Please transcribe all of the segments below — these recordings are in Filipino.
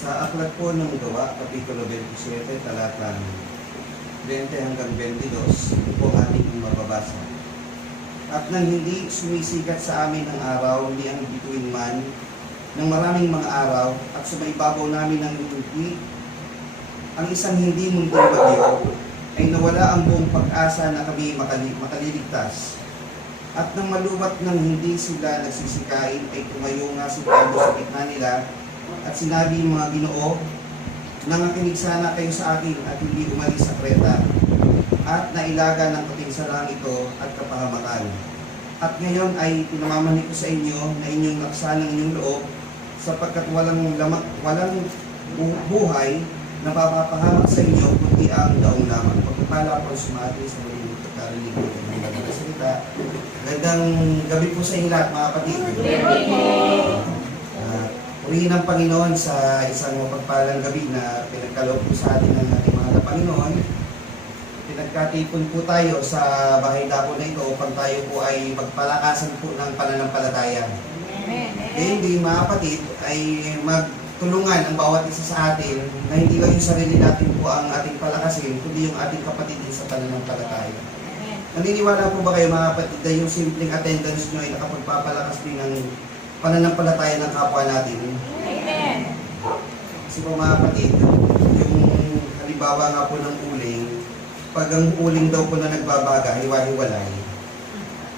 Sa aklat po ng Gawa, Kapitulo 27, talatang 20 hanggang 22, ito po ating mababasa. At nang hindi sumisikat sa amin ang araw, ni ang bituin man, ng maraming mga araw, at sumaibabaw namin ng hindi, ang isang hindi mundong bagyo, ay nawala ang buong pag-asa na kami makaliligtas. At nang maluwat ng hindi sila nagsisikain, ay tumayo nga si Pablo sa gitna nila, at sinabi mga Ginoo, nangakinig sana kayo sa akin at hindi umalis sa Kreta, at nailaga ng katinsalang ito at kapahamakan. At ngayon ay pinamamani ko sa inyo na inyong laksan ng inyong loob, sapagkat walang buhay na papapahamak sa inyo, kundi ang daong lamang. Pagpapala po sumati sa mga pagkarinig ng mga salita. Gandang gabi po sa inyo lahat, mga kapatid. Purihin ang Panginoon sa isang mapagpalang gabi na pinagkaloob po sa atin ng ating mahal na Panginoon. Pinagkatipon po tayo sa bahay dako na ito upang tayo po ay magpalakasan po ng pananampalataya. Hindi, mga kapatid, ay magtulungan ang bawat isa sa atin na hindi lang yung sarili natin po ang ating palakasin, kundi yung ating kapatid din sa pananampalataya. Naniniwala po ba kayo, mga kapatid, na yung simpleng attendance nyo ay nakapagpapalakas din ng pananampalataya ng kapwa natin? Amen. Kasi po, mga kapatid, yung halimbawa nga po ng uling, pag ang uling daw po na nagbabaga, hiwa-hiwalay,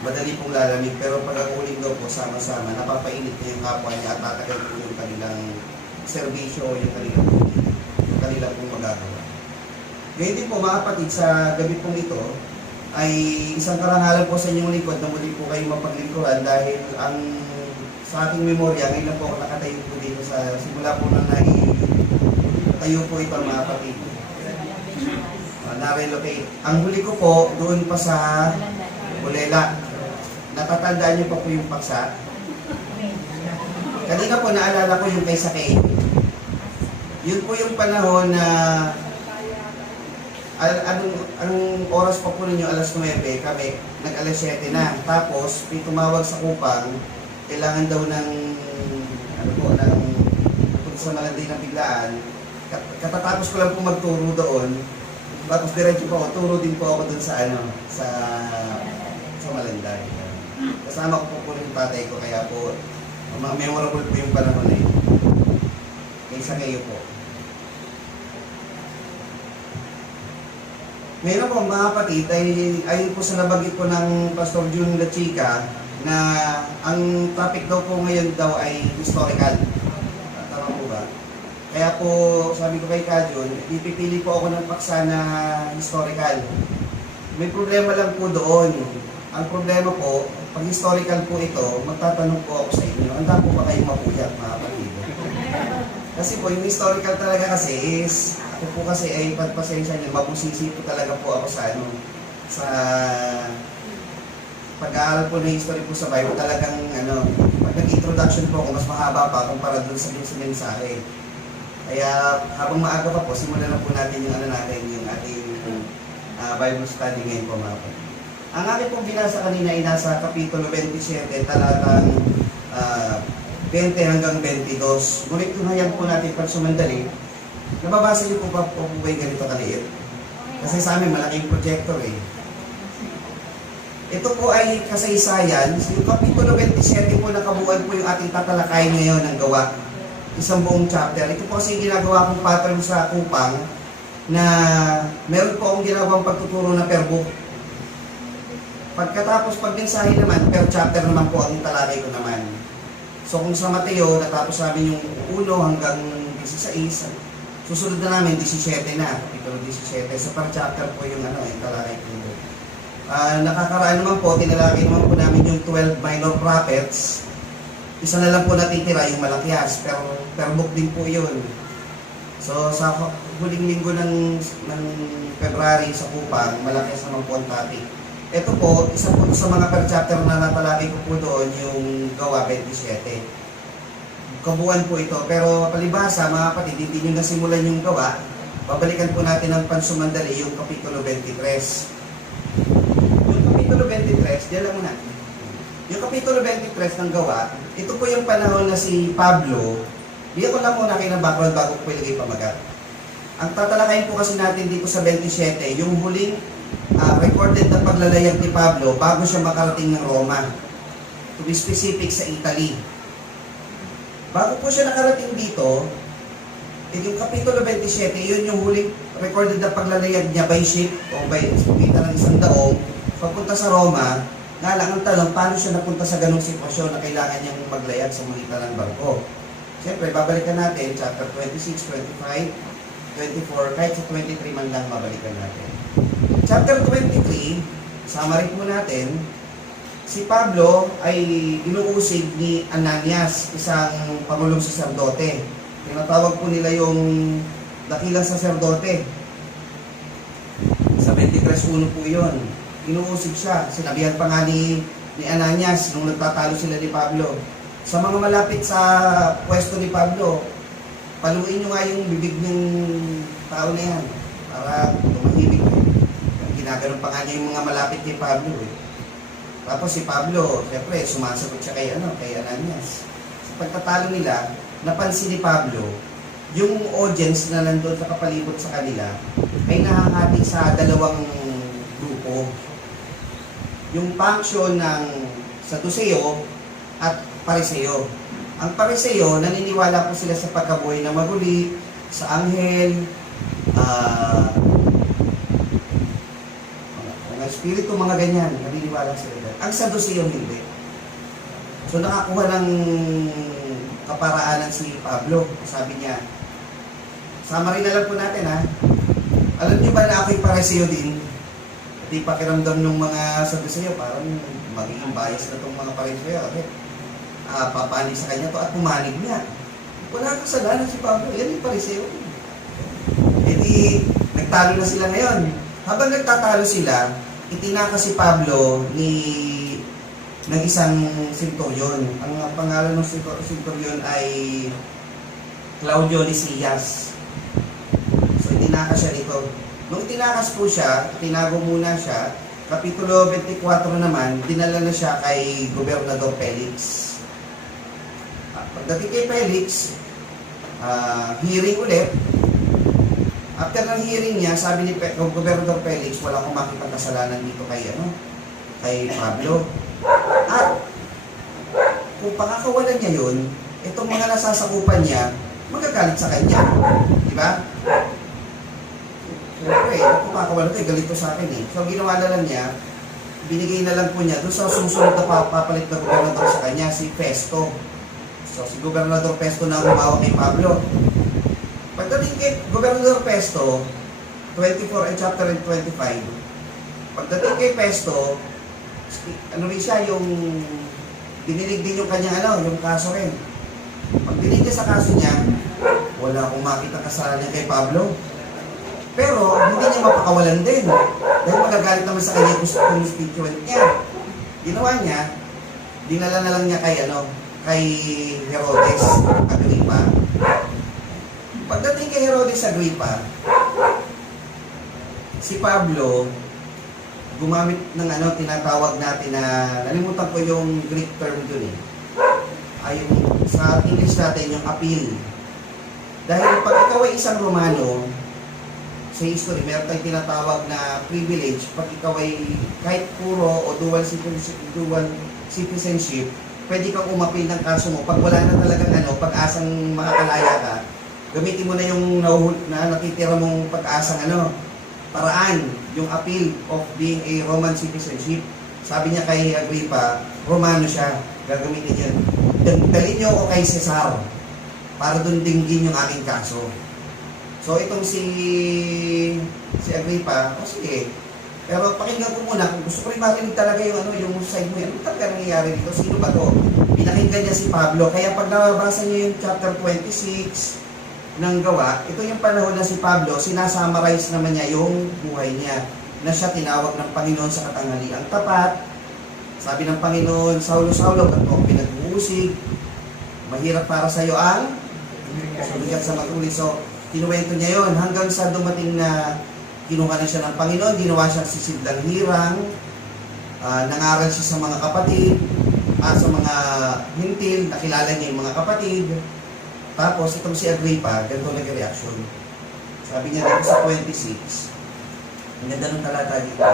madali pong lalamig, pero pag ang uling daw po sama-sama, napapainit niya yung kapwa niya at tatagal po yung kanilang serbisyo, yung kanilang pong magagawa. Ngayon din po, mga kapatid, sa gabi pong ito, ay isang karangalan po sa inyong likod na muli po kayo mapaglingkuran dahil ang sa ating memorya, ngayon lang po ako nakatayo po dito sa simula po na tayo po ito, mga kapatid. Na-relocate. Ang huli ko po, doon pa sa Bulela. Natatandaan niyo pa po yung paksa. Kanina po naalala ko yung kay Sakay. Yun po yung panahon na anong oras pa po ninyo, alas 9, kami nag-alas 7 na. Tapos, may tumawag sa Kupang, kailangan daw ng punta sa Malanday na biglaan. Katatapos ko lang po magturo doon. Tapos diretso po ako, turo din po ako doon sa sa Malanday. Kasama ko po yung tatay ko, kaya po memorable po yung panahon na yun. Kaysa kayo po. Ngayon po, mga kapatid, ayon po sa nabanggit po ng Pastor Jun La Chica, na ang topic daw po ngayon daw ay historical. Tama po ba? Kaya po, sabi ko kay Kajun, ipipili po ako ng paksa na historical. May problema lang po doon. Ang problema po, pag historical po ito, magtatanong po ako sa inyo, handa po ba kayong mapuyat, mga kapatid? Kasi po, yung historical talaga kasi is, ako po kasi ay pagpasensya niyo, mabusisi po talaga po ako sa sa pag-aaral po ng history po sa Bible, talagang pag nag-introduction po ako, mas mahaba pa kumpara doon sa mensahe. Kaya habang maaga pa po, simulan na po natin yung yung ating Bible study ngayon po, mga kapatid. Ang aking pong binasa kanina ay nasa Kapitulo 27, talatang 20 hanggang 22. Ngunit tunayan po natin pag sumandali. Nababasa niyo po ba po ba'y ganito kaliit? Kasi sa amin, malaking projector eh. Ito po ay kasaysayan. Yung Kapitulo 27 po, nakabuuan po yung ating tatalakayin ngayon ng Gawa. Isang buong chapter. Ito po kasi ginagawa kong pattern sa Kupang na meron po akong ginawang pagtuturo na per book. Pagkatapos pag mensahe naman, per chapter naman po ang talakay ko naman. So kung sa Mateo, natapos namin yung 1 hanggang 16, susunod na namin 17 na, Kapitulo 17. Sa per chapter po yung yung talakay ko. Nakakaraan naman po, tinalakay naman po namin yung 12 minor prophets. Isa na lang po natitira yung Malakias, pero per book din po yun. So sa huling linggo ng February sa Kupang, Malakias naman po ang topic. Ito po, isa po sa mga per chapter na natalakay ko po doon yung Gawa 27. Kabuuan po ito, pero palibhasa mga kapatid, hindi nyo nasimulan yung Gawa, babalikan po natin ng pansumandali yung Kapitulo 23. Yung Kapitulo 23, diyan lang muna. Yung Kapitulo 23 ng Gawa, ito po yung panahon na si Pablo Bigyan ko lang muna kayo ng background bago ko ilagay pamagat. Ang tatalakayin po kasi natin dito sa 27, yung huling recorded na paglalayag ni Pablo bago siya makarating ng Roma. To be specific, sa Italy. Bago po siya nakarating dito, yung Kapitulo 27, yun yung huling recorded na paglalayag niya by ship o by pagkita ng isang daong papunta sa Roma. Nga lang ang tanong, paano siya napunta sa ganong sitwasyon na kailangan niyang maglayag sa magitan ng barko? Siyempre, babalikan natin, chapter 26, 25, 24, kahit sa 23 man lang babalikan natin. Chapter 23, summary po natin, si Pablo ay inuusig ni Ananias, isang pangulong saserdote. Tinatawag po nila yung dakilang saserdote. Sa 23:1 po yun. Inuusig siya. Sinabihan pa nga ni Ananias nung nagtatalo sila ni Pablo. Sa mga malapit sa pwesto ni Pablo, paluin nyo nga yung bibig ng tao na yan para tumahimik. Ginaganon pa nga niya yung mga malapit ni Pablo. Tapos si Pablo, siyempre, sumasagot siya kay Ananias. Sa pagtatalo nila, napansin ni Pablo, yung audience na nandun sa kapalibot sa kanila ay nahahati sa dalawang grupo. Yung function ng Saduseo at Pariseo. Ang Pariseo, naniniwala po sila sa pagkabuhay na maguli, sa anghel, mga espiritu, mga ganyan, naniniwala sila dyan. Ang Saduseo hindi. So nakakuha ng kaparaanan si Pablo. Sabi niya, summary na lang po natin ha. Alam niyo ba na ako'y Pariseo din? Pati pakiramdam ng mga Saduseo, parang magiging bias na itong mga Pariseo. Okay? Papanig sa kanya to at pumanig niya. Wala kasalanan si Pablo. Yan yung Pariseo. E di, nagtalo na sila ngayon. Habang nagtatalo sila, itinaka si Pablo ng isang centurion. Ang pangalan ng centurion ay Claudio Lysias. So, itinaka siya dito. Nung itinakas po siya, tinago muna siya, Kapitulo 24 naman, dinala na siya kay Gobernador Felix. Pagdating kay Felix, hearing ulit. After ng hearing niya, sabi ni Gobernador Felix, wala akong makitang kasalanan dito kay Pablo. At kung pakakawalan niya yun, itong mga nasasakupan niya, magagalit sa kanya. Diba? Siyempre, kung pakakawalan ito, galito sa akin eh. So, ginawa na lang niya, binigay na lang po niya, doon sa susunod na papalit na gobernador sa kanya, si Festo. So, si Gobernador Festo na umawa kay Pablo. Pagdating kay Gobernador Festo, 24 and chapter 25, pagdating kay Festo, ano rin siya, yung dinilig din yung kanyang yung kaso rin. Pag dinig niya sa kaso niya, wala akong makita kasalanan kay Pablo. Pero, hindi niya mapakawalan din. Dahil magagalit naman sa kanya yung constituent niya. Ginawa niya, dinala na lang niya kay Herodes Agripa. Pagdating kay Herodes Agripa, si Pablo, gumamit ng tinatawag natin na, nalimutan ko yung Greek term dun eh. Ay yung, sa English natin, yung appeal. Dahil pag ikaw ay isang Romano, sa history, meron tayong tinatawag na privilege. Pag ikaw ay kahit puro o dual citizenship, pwede kang umapil ng kaso mo. Pag wala na talagang pag-asang makakalaya ka, gamitin mo na yung natitira mong pag-asang paraan, yung appeal of being a Roman citizenship. Sabi niya kay Agrippa, Romano siya, gagamitin yun. Dalhin niyo ako kay Cesar para doon dinggin yung aking kaso. So itong si Agrippa, sige. Pero pakinggan ko muna, kung gusto ko rin marinig talaga yung side mo, ano talaga nangyayari dito? Sino ba to? Pinakinggan niya si Pablo. Kaya pag nababasa niyo yung chapter 26 ng Gawa, ito yung panahon na si Pablo, sinasummarize naman niya yung buhay niya, na siya tinawag ng Panginoon sa katanghaliang tapat. Sabi ng Panginoon, Saulo, ba't mo ako pinag-uusig? Mahirap para sa iyo ang sumigat sa mag-ulit. So, kinuwento niya yon hanggang sa dumating na kinuha na siya ng Panginoon, ginawa siyang sisidlang hirang, nangaral siya sa mga kapatid, at sa mga hintil, nakilala niya yung mga kapatid. Tapos, itong si Agrippa, ganito nag-reaction. Sabi niya dito sa 26, ang ganda ng talata dito.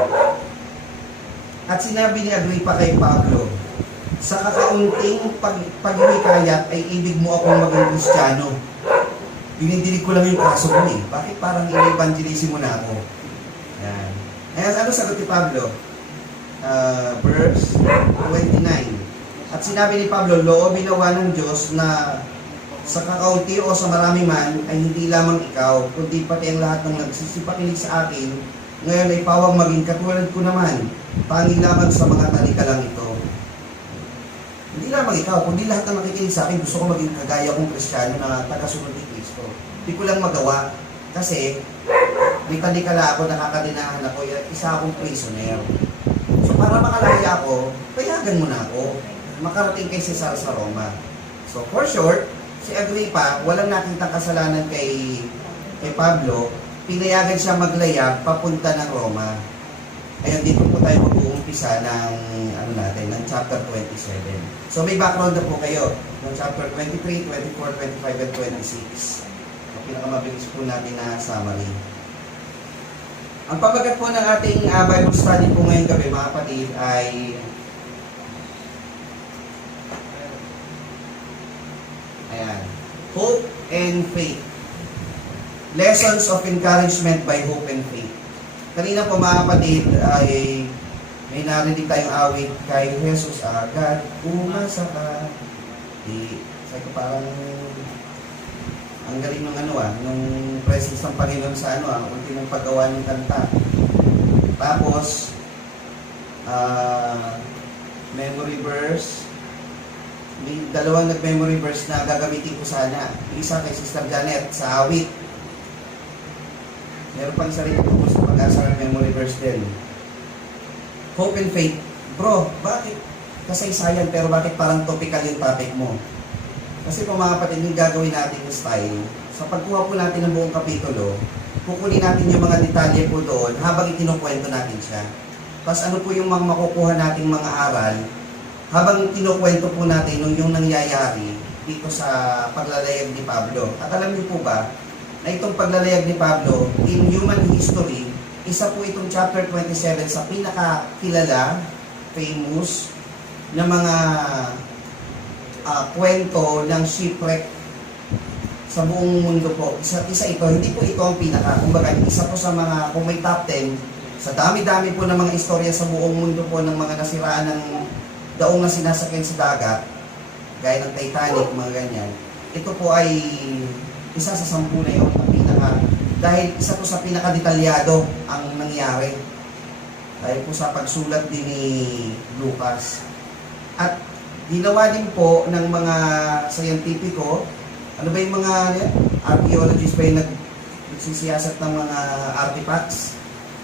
At sinabi ni Agrippa kay Pablo, sa kakaunting paghihikayat ay ibig mo akong maging Kristiyano. Dinindinig ko lang yung kaso mo eh. Bakit parang i-evangelize mo na ako? Yan. Ayan, ano sagot ni Pablo? Verse 29. At sinabi ni Pablo, loobin nawa ng Diyos na sa kakaunti o sa marami man ay hindi lamang ikaw, kundi pati ang lahat ng nagsisipakinig sa akin, ngayon ay pawang maging katulad ko naman, panging lamang sa mga talikalang ito. Hindi lamang ikaw, kundi lahat ng nakikinig sa akin, gusto ko maging kagaya kong Kristiyano na tagasunod ni Kristo. Hindi ko lang magawa kasi may talikala ako, nakakadinahan ako, isa akong prisoner. So para makalaya ako, payagan mo na ako. Makarating kay Cesar sa Roma. So for short, si Agrippa, walang nakitang kasalanan kay Pablo, pinayagan siya maglayag papunta ng Roma. Ayun, dito po tayo mag-uumpisa ng, ng chapter 27. So may background na po kayo ng chapter 23, 24, 25, and 26. So, pinakamabilis po natin na summary. Ang pamagat po ng ating Bible study po ngayong gabi, mga kapatid, ay ayan, hope and faith. Lessons of encouragement by hope and faith. Kanina po mga kapatid ay may narinig tayong awit kay Jesus agad umasa ka. Sabi ko parang ang galing ng nung presence ng Panginoon sa ultimong paggawa ng kanta. Tapos memory verse. May dalawang nag-memory verse na gagamitin ko sana. Isa kay Sister Janet sa awit. Meron pang isa rin po sa pag-asa ng memory verse din. Hope and faith. Bro, bakit kasaysayan pero bakit parang topical yung topic mo? Kasi po mga kapatid, yung gagawin natin yung style, sa pagkuha po natin ng buong kapitulo, kukunin natin yung mga detalye po doon habang itinukwento natin siya. Tapos ano po yung mga makukuha nating mga aral habang kinukwento po natin yung nangyayari dito sa paglalayag ni Pablo. At alam niyo po ba, na itong paglalayag ni Pablo, in human history, isa po itong chapter 27 sa pinakakilala, famous, na mga kwento ng shipwreck sa buong mundo po. Isa ito, hindi po ito ang pinaka. Kumbaga, isa po sa mga, kung may top 10, sa dami-dami po ng mga istorya sa buong mundo po ng mga nasiraan ng daong na sinasakyan sa dagat, gaya ng Titanic, mga ganyan. Ito po ay isa sa 10 na yun, ang pinaka. Dahil isa po sa pinaka-detalyado ang nangyari. Dahil po sa pagsulat din ni Lucas. At ginawa din po ng mga scientifico, ano ba yung mga archaeologists ba yung nagsisiyasat ng mga artifacts?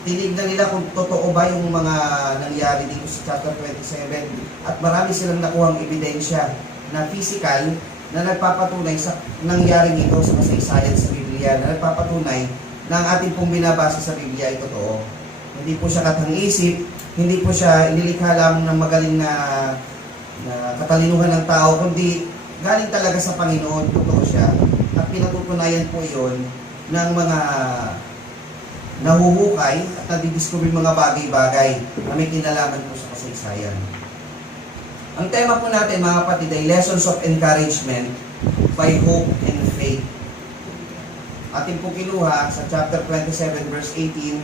Tinignan nila kung totoo ba yung mga nangyari dito sa chapter 27 at marami silang nakuhang ebidensya na physical na nagpapatunay sa nangyaring ito sa kasaysayan sa Biblia, na nagpapatunay na ang ating pong binabasa sa Biblia ay totoo. Hindi po siya katang-isip, hindi po siya inilikha lamang ng magaling na katalinuhan ng tao, kundi galing talaga sa Panginoon, totoo siya. At pinatutunayan po iyon ng mga nahuhukay at nadidiscover mga bagay-bagay na may kinalaman po sa kasaysayan. Ang tema po natin mga kapatid ay Lessons of Encouragement by Hope and Faith. Ating po kinuha sa chapter 27 verse 18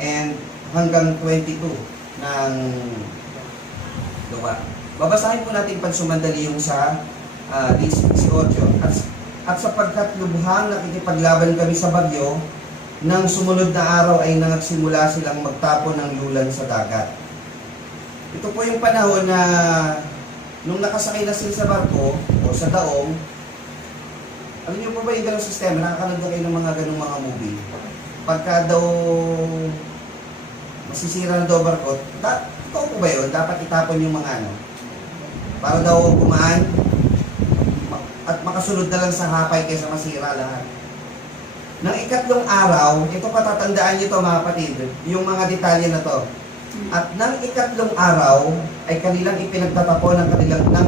and hanggang 22 ng Luka. Babasahin po natin pansumandali yung sa 18. At sapagkat lubhang nakikipaglaban kami sa bagyo, nang sumunod na araw ay nagsimula silang magtapon ng lulan sa dagat. Ito po yung panahon na nung nakasakay na sila sa barko o sa daong, alam niyo po ba yung ganong sistema? Nakakanood na kayo ng mga ganong mga movie. Pagka daw masisira na daw barko, totoo po ba yun? Dapat itapon yung mga para daw kumaan at makasunod na lang sa hapay kaysa masira lahat. Nang ikatlong araw, ito patatandaan nyo to mga kapatid, yung mga detalye na to. At nang ikatlong araw, ay kanilang ipinagtatapon ng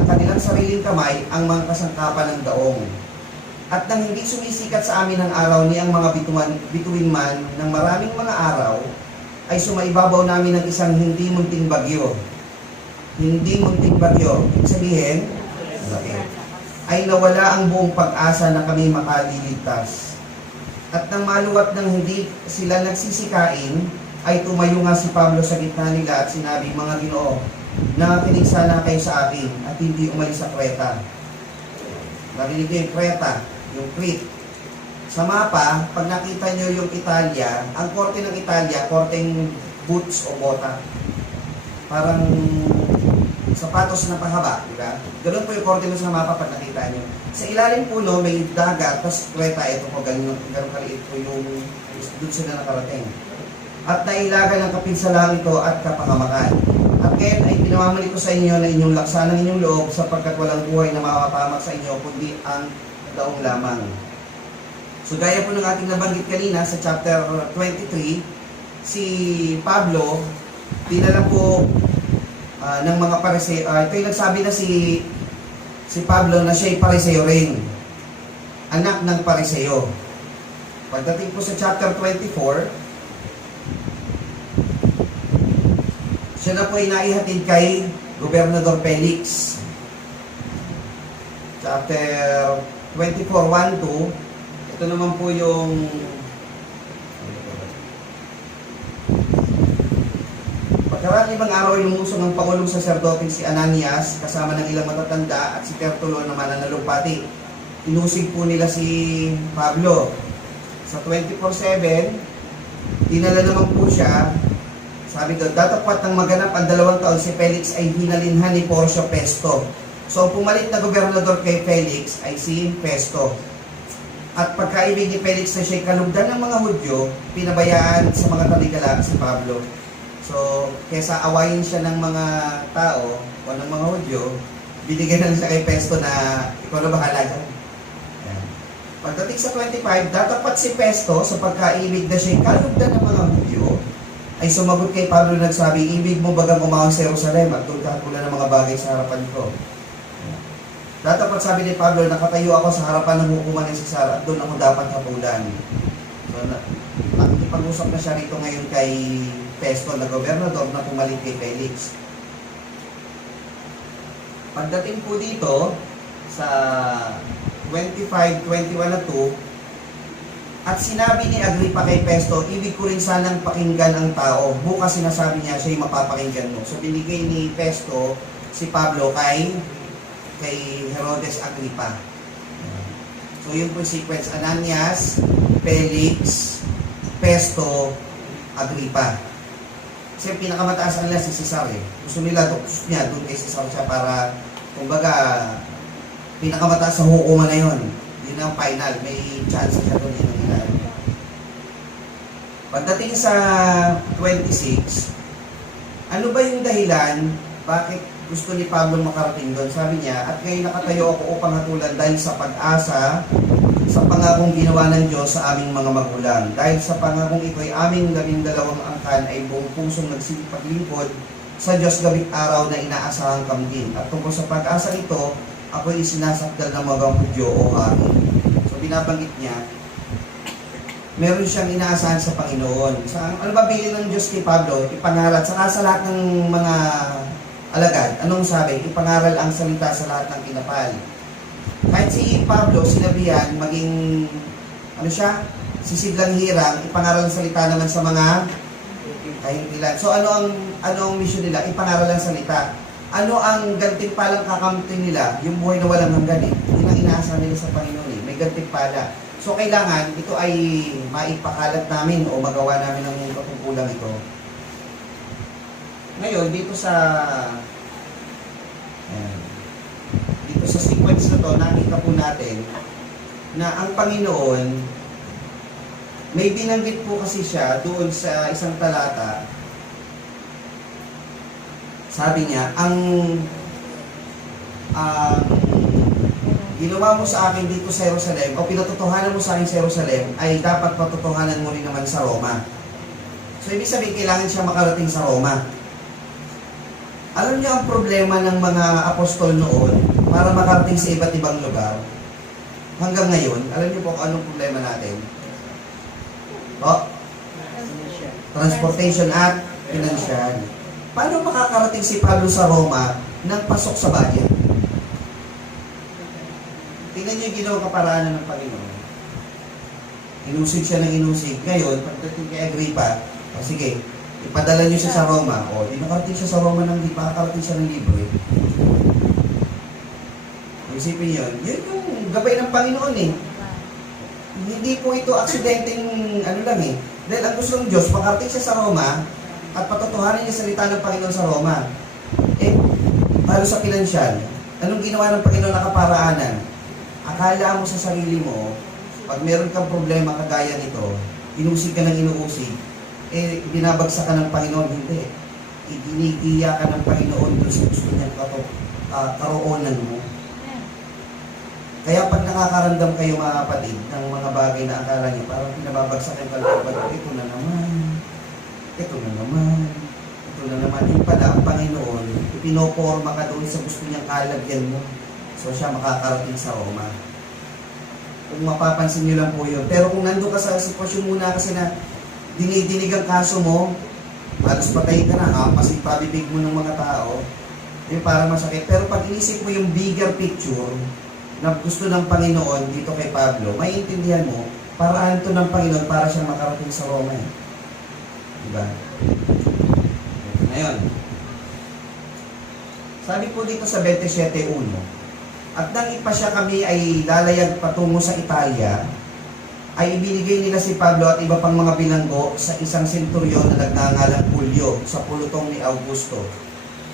kanilang sariling kamay ang mga kasangkapan ng daong. At nang hindi sumisikat sa amin ang araw niyang mga bituin man ng maraming mga araw, ay sumaibabaw namin ng isang hindi munting bagyo. Hindi munting bagyo. Ibig sabihin, ay nawala ang buong pag-asa na kami makaliligtas. At nang maluwat ng hindi sila nagsisikain, ay tumayo nga si Pablo sa gitna nila at sinabi, mga Ginoo, nakikinig sana kayo sa akin at hindi umalis sa Creta. Narinig niyo yung Creta, yung Crete. Sa mapa, pag nakita nyo yung Italia, ang korte ng Italia, korteng boots o bota. Parang sapatos na pahaba, di ba? Ganun po yung korte mo sa mapa pag nakita nyo. Sa ilalim po no, may dagat, tapos Creta, ito po, ganun kaliit po yung doon sila nakarating. At nailagan ng kapinsalang ito at kapahamakan. At ngayon ay pinamamali ko sa inyo na inyong laksa ng inyong loob sapagkat walang buhay na makapamak sa inyo kundi ang daong lamang. So gaya po ng ating nabanggit kanina sa chapter 23, si Pablo, dinala po ng mga pariseo. Ito yung nagsabi na si Pablo na siya'y pariseo rin. Anak ng pariseo. Pagdating po sa chapter 24, siya na po ay naihatid kay Gobernador Felix. Chapter 24:1-2. Ito naman po yung pagkaraan 5 araw ay lumusong ng Pangulong Saserdote si Ananias kasama ng ilang matatanda at si Tertulo na mananalumpati. Inusig po nila si Pablo. Sa 24:7, dinala naman po siya. Sabi doon, datapwat ng maganap ang 2 taon si Felix ay hinalinhan ni Porcio Festo. So, pumalit na gobernador kay Felix ay si Festo. At pagkaibig ni Felix na siya'y kalugdan ng mga Hudyo, pinabayaan sa mga taligala si Pablo. So, kesa awayin siya ng mga tao o ng mga Hudyo, binigyan na siya kay Festo na ikaw na bahala dyan. Ayan. Pagdating sa 25, datapat si Festo sa pagkaibig na siya'y kalugdan ng mga Hudyo, ay sumagot kay Pablo nagsabi, ibig mo bagang umawang sa Jerusalem at tulkahan ko lang ng mga bagay sa harapan ko. Datapat sabi ni Pablo, nakatayo ako sa harapan ng hukuman ni Cesar at doon ako dapat hapulan. So, nakikipag-usap na siya rito ngayon kay Festo na gobernador na pumalit kay Felix. Pagdating po dito sa 25:21-2, at sinabi ni Agripa kay Festo, ibig ko rin sanang pakinggan ang tao. Bukas sinasabi niya, siya'y mapapakinggan mo. So binigay ni Festo si Pablo kay Herodes Agripa. So yun po yung sequence. Ananias, Felix, Festo, Agripa. Kasi pinakamataas nila si Cesar eh. Gusto nila, gusto niya doon kay Cesar siya para, kumbaga, pinakamataas sa hukuman na yun. Yun ang final. May chance siya doon. Pagdating sa 26, ano ba yung dahilan bakit gusto ni Pablo makarating doon? Sabi niya, at ngayon nakatayo ako upang hatulan dahil sa pag-asa sa pangakong ginawa ng Diyos sa aming mga magulang. Dahil sa pangakong ito ay aming 12 angkan ay buong pusong nagsipaglingkod sa Diyos gabing araw na inaasahang kamgin. At tungkol sa pag-asa ito, ako'y sinasakdal ng mga Hudyo o hari. So binabanggit niya, meron siyang inaasahan sa Panginoon. Ano ba bilin ng Diyos kay Pablo? Ipangaral. Saka sa lahat ng mga alagad, anong sabi? Ipangaral ang salita sa lahat ng kinapal. Kahit si Pablo, sinabihan, maging, ano siya? Sisidlang hirang, ipangaral ang salita naman sa mga kahintilan. So ano ang mission nila? Ipangaral ang salita. Ano ang gantimpalang kakamti nila? Yung buhay na walang hanggan eh. Yun ang inaasahan nila sa Panginoon eh. May gantimpala. So, kailangan ito ay maipakalat namin o magawa namin ng katungkulang ito. Ngayon, dito sa sequence na to, nakita po natin na ang Panginoon, may binanggit po kasi siya doon sa isang talata. Sabi niya, ang ginawa mo sa akin dito sa Jerusalem o pinatotohanan mo sa akin sa Jerusalem ay dapat patotohanan mo rin naman sa Roma. So, ibig sabihin, kailangan siya makarating sa Roma. Alam niyo ang problema ng mga apostol noon para makarating sa iba't ibang lugar? hanggang ngayon, alam niyo po kung anong problema natin? O, transportation at financial. Paano makakarating si Pablo sa Roma nang pasok sa budget? Tingnan niyo yung ginawang kaparaanan ng Panginoon. Inusig siya ng inusig. Ngayon, pagdating kay Agrippa, sige, ipadala niyo siya sa Roma. O, di nakarating siya sa Roma ng makakarating siya ng libre. Isipin yun. Yun yung gabay ng Panginoon eh. Hindi po ito aksidenteng ano lang eh. Dahil ang gusto ng Diyos, makarating siya sa Roma at patutuhanin niya salita ng Panginoon sa Roma. Eh, lalo sa pinansyal, anong ginawa ng Panginoon na kaparaanan? Akala mo sa sarili mo, pag meron kang problema kagaya nito, inusig ka ng inuusig, eh, binabagsak ka ng Panginoon, hindi. Iginigiya ka ng Panginoon doon sa gusto niyang karoonan mo. Kaya pag nakakaramdam kayo mga kapatid ng mga bagay na akala niyo, parang pinababagsak yung kalpapag, ito na naman, ito na naman, ito na naman. Yung pala, ang Panginoon, pinoporma ka doon sa gusto niyang kalagyan mo. So siya makakarating sa Roma. Kung mapapansin niyo lang po yun. Pero kung nandun ka sa sitwasyon muna kasi na dinidinig ang kaso mo, halos patayin ka na, kasi pabibig mo ng mga tao, yung parang masakit. Pero pag inisip mo yung bigger picture na gusto ng Panginoon dito kay Pablo, maiintindihan mo, paraan to ng Panginoon para siyang makarating sa Roma. Diba? Ngayon, sabi po dito sa 27:1, at nang ipa siya kami ay lalayag patungo sa Italia, ay ibinigay nila si Pablo at iba pang mga bilanggo sa isang senturyon na nagngangalang Julio sa pulutong ni Augusto.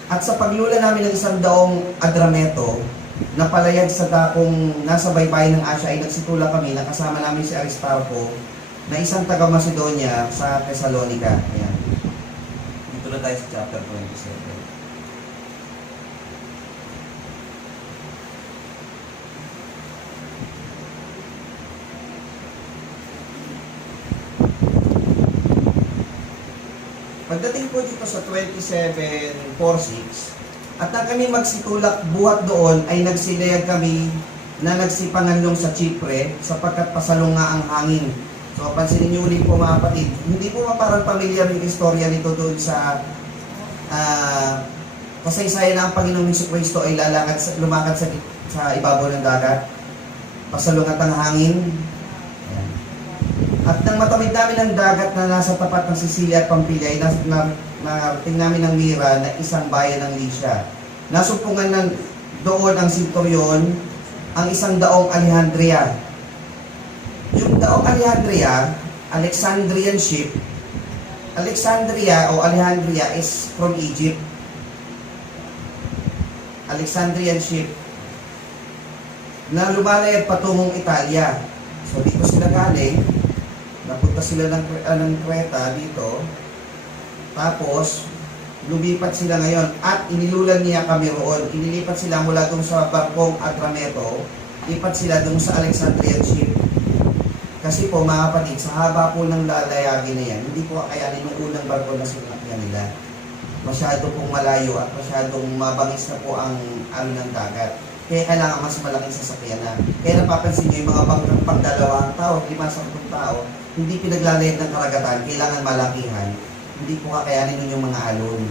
At sa paglula namin ng 100 adrameto na palayag sa dakong nasa baybayin ng Asya ay nagsitula kami na kasama namin si Aristarco na isang taga Macedonia sa Thessalonica. Ayan. Dito na tayo sa chapter 27. Pagdating po dito sa 27:4-6, at nang kami magsitulak buhat doon, ay nagsilayag kami na nagsipanganlong sa Chipre sapagkat pasalong nga ang hangin. So, pansinin niyo ulit po mga kapatid, hindi po parang familiar yung istorya nito doon sa kasaysayan na ang Panginoong Jesucristo ay lumakad sa ibabaw ng dagat. Pasalungat ang hangin. Ayan. At nang matawid namin ang dagat na nasa tapat ng Sicilia at Pampilla, ay narating namin ng Mira na isang bayan ng Lycia. Nasumpungan doon ang senturyon, ang 100 Alejandria. Yung daong Alejandria, Alexandrian ship. Alexandria o Alejandria is from Egypt. Alexandrian ship na lumalayag patungong Italia. So dito sila galing, napunta sila ng Creta dito, tapos lumipat sila ngayon at inilulan niya kami roon. Inilipat sila mula doon sa barkong Adrameto, lipat sila doon sa Alexandrian ship. Kasi po mga kapatid, sa haba po ng lalayagin na yan, hindi po kakayanin ng unang barko na sinakyan nila. Masyado pong malayo at masyadong mabangis na po ang ng dagat. Kaya kailangan mas malaking sasakyan na. Kaya napapansin nyo yung mga bangkang pang-2 tao, 5-10 tao, hindi pinaglalayag ng karagatan, kailangan malakihan. Hindi po kakayanin nun yung mga alon.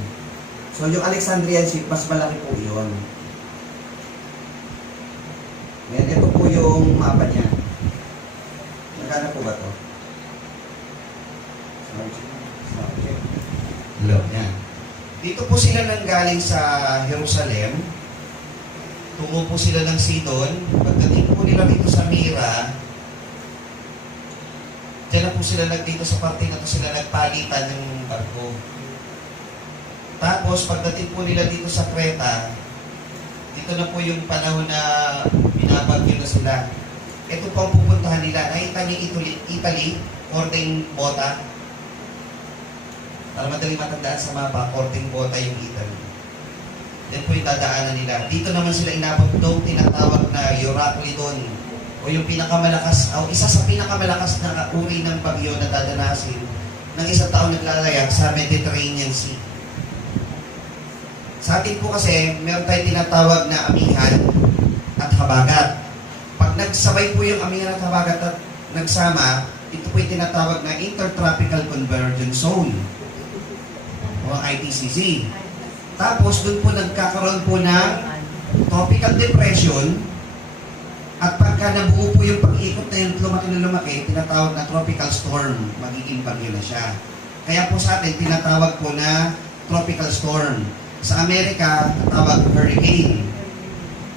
So yung Alexandrian ship, mas malaki po yun. Ngayon, ito po yung mapa niya. Nagkana po ba ito? Hello, yan. Dito po sila nanggaling sa Jerusalem. Tungo po sila ng Sidon. Pagdating po nila dito sa Mira, diyan na po sila dito sa parte na to sila nagpalitan ng barko. Tapos pagdating po nila dito sa Creta, dito na po yung panahon na binabagyo na sila. Ito po ang pupuntahan nila. Nakita niyo Italy, Korteng Bota. Para madali matandaan sa mapa, Korteng Bota yung Italy. Yan po yung dadaanan nila. Dito naman sila inabot doon tinatawag na Euroclydon o yung pinakamalakas, o isa sa pinakamalakas na uri ng bagyo na dadanasin ng isang taon naglalayag sa Mediterranean Sea. Sa atin po kasi, meron tayong tinatawag na amihan at habagat. Pag nagsabay po yung Amihanat Habagat at nagsama, ito po yung tinatawag na Intertropical Convergence Zone o ITCZ. Tapos doon po nagkakaroon po ng tropical depression at pagka nabuo po yung pag-ikot na yung lumaki na lumaki, tinatawag na tropical storm, magiging bagyo na siya. Kaya po sa atin, tinatawag po na tropical storm. Sa Amerika, natawag hurricane.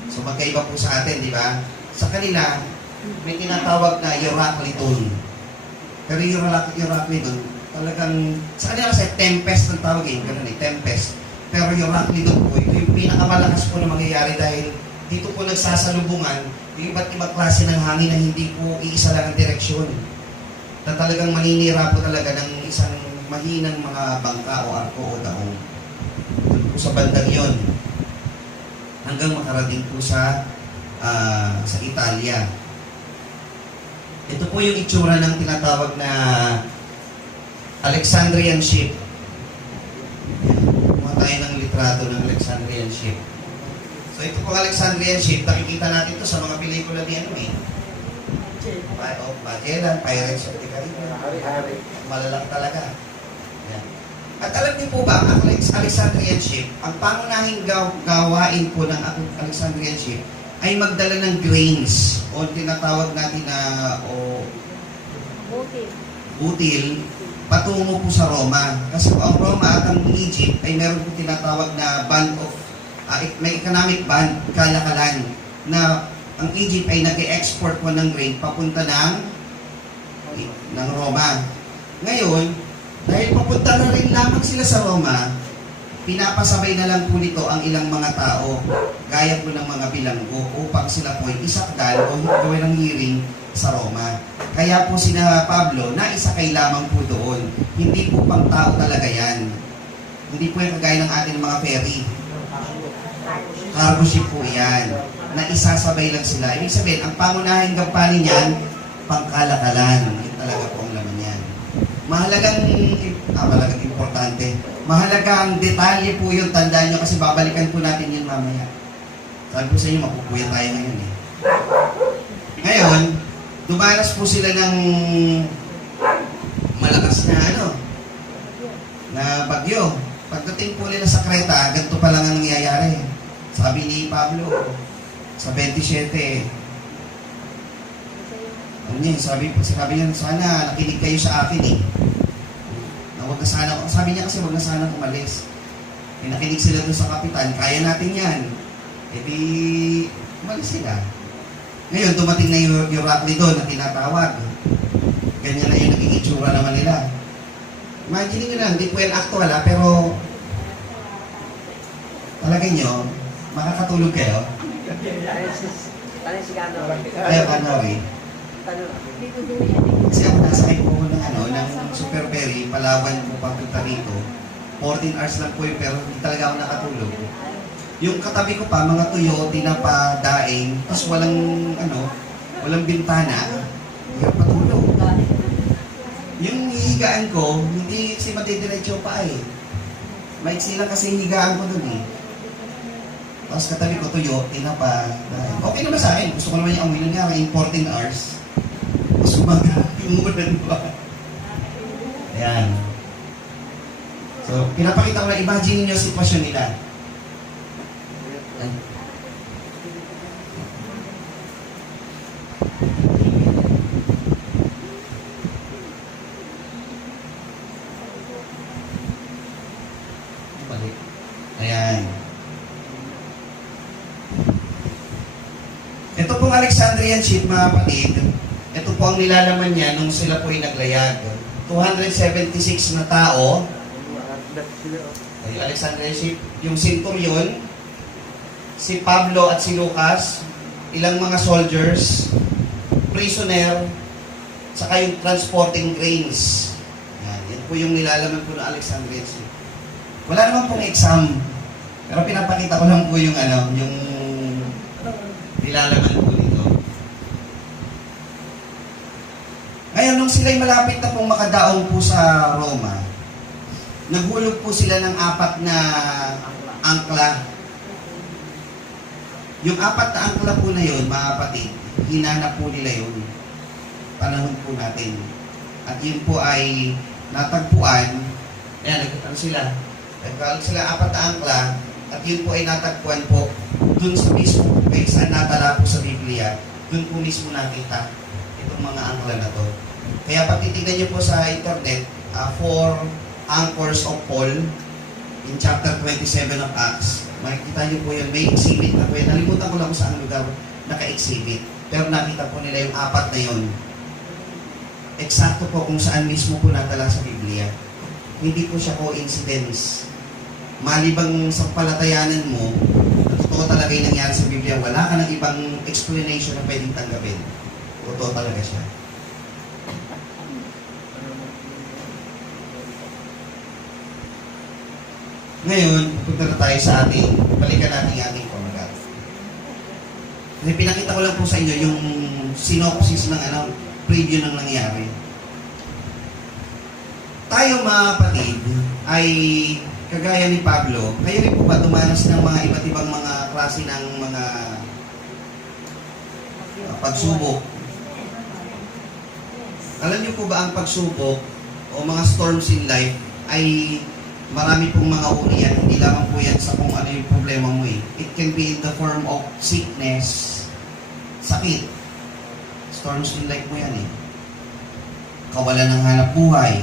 So magkaiba po sa atin, di ba? Sa kanila, may tinatawag na Euroclydon. Pero Euroclydon, talagang, sa kanila kasi tempest ang tawag eh, ganun eh, tempest. Pero Euroclydon po, ito yung pinakamalakas po na mangyayari dahil dito po nagsasalubungan yung iba't ibang klase ng hangin na hindi po iisa lang ang direksyon. Na talagang maninira po talaga ng isang mahinang mga bangka o arko o daong. Doon po sa bandang yon hanggang makarating po sa Italia. Ito po yung itsura ng tinatawag na Alexandrian ship. Kumuha tayo ng litrato ng Alexandrian ship. So ito pong Alexandrian ship, nakikita natin ito sa mga pelikula ni ano eh. Magellan, Pirates of the Caribbean. Malalaki talaga. Yan. At alam niyo po ba, ang Alexandrian ship, ang pangunahing gawain po ng Alexandrian ship ay magdala ng grains o tinatawag natin na butil patungo po sa Roma. Kasi po ang Roma at ang Egypt ay meron po tinatawag na band of may economic band, kalakalan, na ang Egypt ay nag-export po ng grain papunta ng Roma. Ngayon, dahil papunta na rin lamang sila sa Roma, pinapasabay na lang po nito ang ilang mga tao, gaya po ng mga bilanggo, upang sila po ay isakdal o gawin ng hearing sa Roma. Kaya po sina Pablo, naisakay lamang po doon. Hindi po pang tao talaga yan. Hindi po yung kagaya ng ating mga ferry. Cargo ship po yan, na isasabay lang sila. Ibig sabihin, ang pangunahing gampanin niyan, pangkalakalan. Yun talaga po ang laman yan. Mahalagang importante. Mahalagang detalye po yung tandaan nyo kasi babalikan po natin yun mamaya. Sabi ko sa inyo, mapupuya tayo ngayon eh. Ngayon, dumanas po sila ng malakas na na bagyo. Pagdating po nila sa Creta, ganito pa lang ang nangyayari. Sabi ni Pablo, sa 27, sabi niya, sana nakinig kayo sa akin eh. Wag na sana, sabi niya kasi wag na sana umalis. Nakinig sila doon sa kapitan, kaya natin yan. E di, umalis sila. Ngayon, dumating na yung Euroclydon na tinatawag. Ganyan na yung naging itsura naman nila. Imagine nyo lang, hindi po yan actual pero talagay nyo, makakatulog kayo. Ayaw ka na rin. Kasi ako nasakay po ng Super Ferry, Palawan po papunta dito. 14 hours lang po yun, pero hindi talaga ako nakatulog. Yung katabi ko pa, mga tuyo, tinapa, daing, tapos walang bintana, hindi ako patulog. Yung hihigaan ko, hindi kasi matidiretso pa eh. Maiksi lang kasi hihigaan ko dun eh. Tapos katabi ko tuyo, tinapa, daing. Okay naman sa akin, gusto ko naman yung amoy nga, 14 hours. Sumaga, umulan pa. Ayan. So, pinapakita ko na, imagine niyo sitwasyon nila. Ayan. Balik. Ayan. Ito pong Alexandrian ship, mga kapatid. Ito po ang nilalaman niya nung sila po ay naglayag. 276 na tao. Ay, Alexandrian ship. Yung centurion, si Pablo at si Lucas, ilang mga soldiers, prisoner, saka yung transporting grains. Yan po yung nilalaman po ng Alexandrian ship. Wala naman pong exam. Pero pinapakita ko lang po yung yung nilalaman po dito. Ngayon, nung sila'y malapit na pong makadaong po sa Roma, naghulog po sila ng 4 na angkla. Yung 4 na angkla po na yun, mga kapatid, hinanap po nila yun. Panahon po natin. At yun po ay natagpuan. Ayan, nagkakaroon sila. Nagkakaroon sila 4 na angkla. At yun po ay natagpuan po dun sa mismo kay saan natala po sa Biblia. Dun po mismo nakita itong mga angkla na to. Kaya pag titignan nyo po sa internet, 4 anchors of Paul in chapter 27 of Acts, makikita nyo po yun. May exhibit na po yun. Nalimutan ko lang kung saan lugar naka-exhibit. Pero nakita po nila yung 4 na yun. Eksakto po kung saan mismo po natala sa Biblia. Hindi po siya coincidence. Malibang sa palatayanan mo, totoo talaga yung nangyari sa Biblia, wala ka ng ibang explanation na pwedeng tanggapin. Totoo talaga siya. Ngayon, pupunta na tayo sa ating, balikan natin yung ating pamagat. Kasi pinakita ko lang po sa inyo yung synopsis ng preview ng nangyari. Tayo mga kapatid ay kagaya ni Pablo, kayo rin po ba dumanas ng mga iba't ibang mga klase ng mga pagsubok? Alam niyo po ba ang pagsubok o mga storms in life ay marami pong mga uri yan. Hindi lamang po yan sa kung ano yung problema mo eh. It can be in the form of sickness, sakit. Storms in life mo yan eh. Kawalan ng hanap buhay.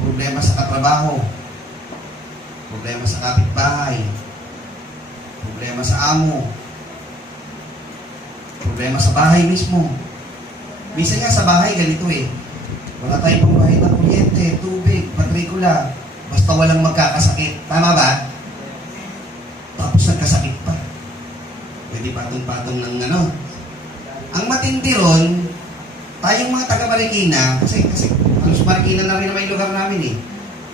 Problema sa katrabaho, problema sa kapitbahay, problema sa amo, problema sa bahay mismo. Minsan nga sa bahay ganito eh, wala tayong pambayad ng kuryente, tubig, matrikula, basta walang magkakasakit. Tama ba? Tapos nagkasakit pa. Pwede patong-patong ng Ang matindi ron, tayong mga taga-Marikina, kasi halos Marikina na rin naman yung lugar namin eh.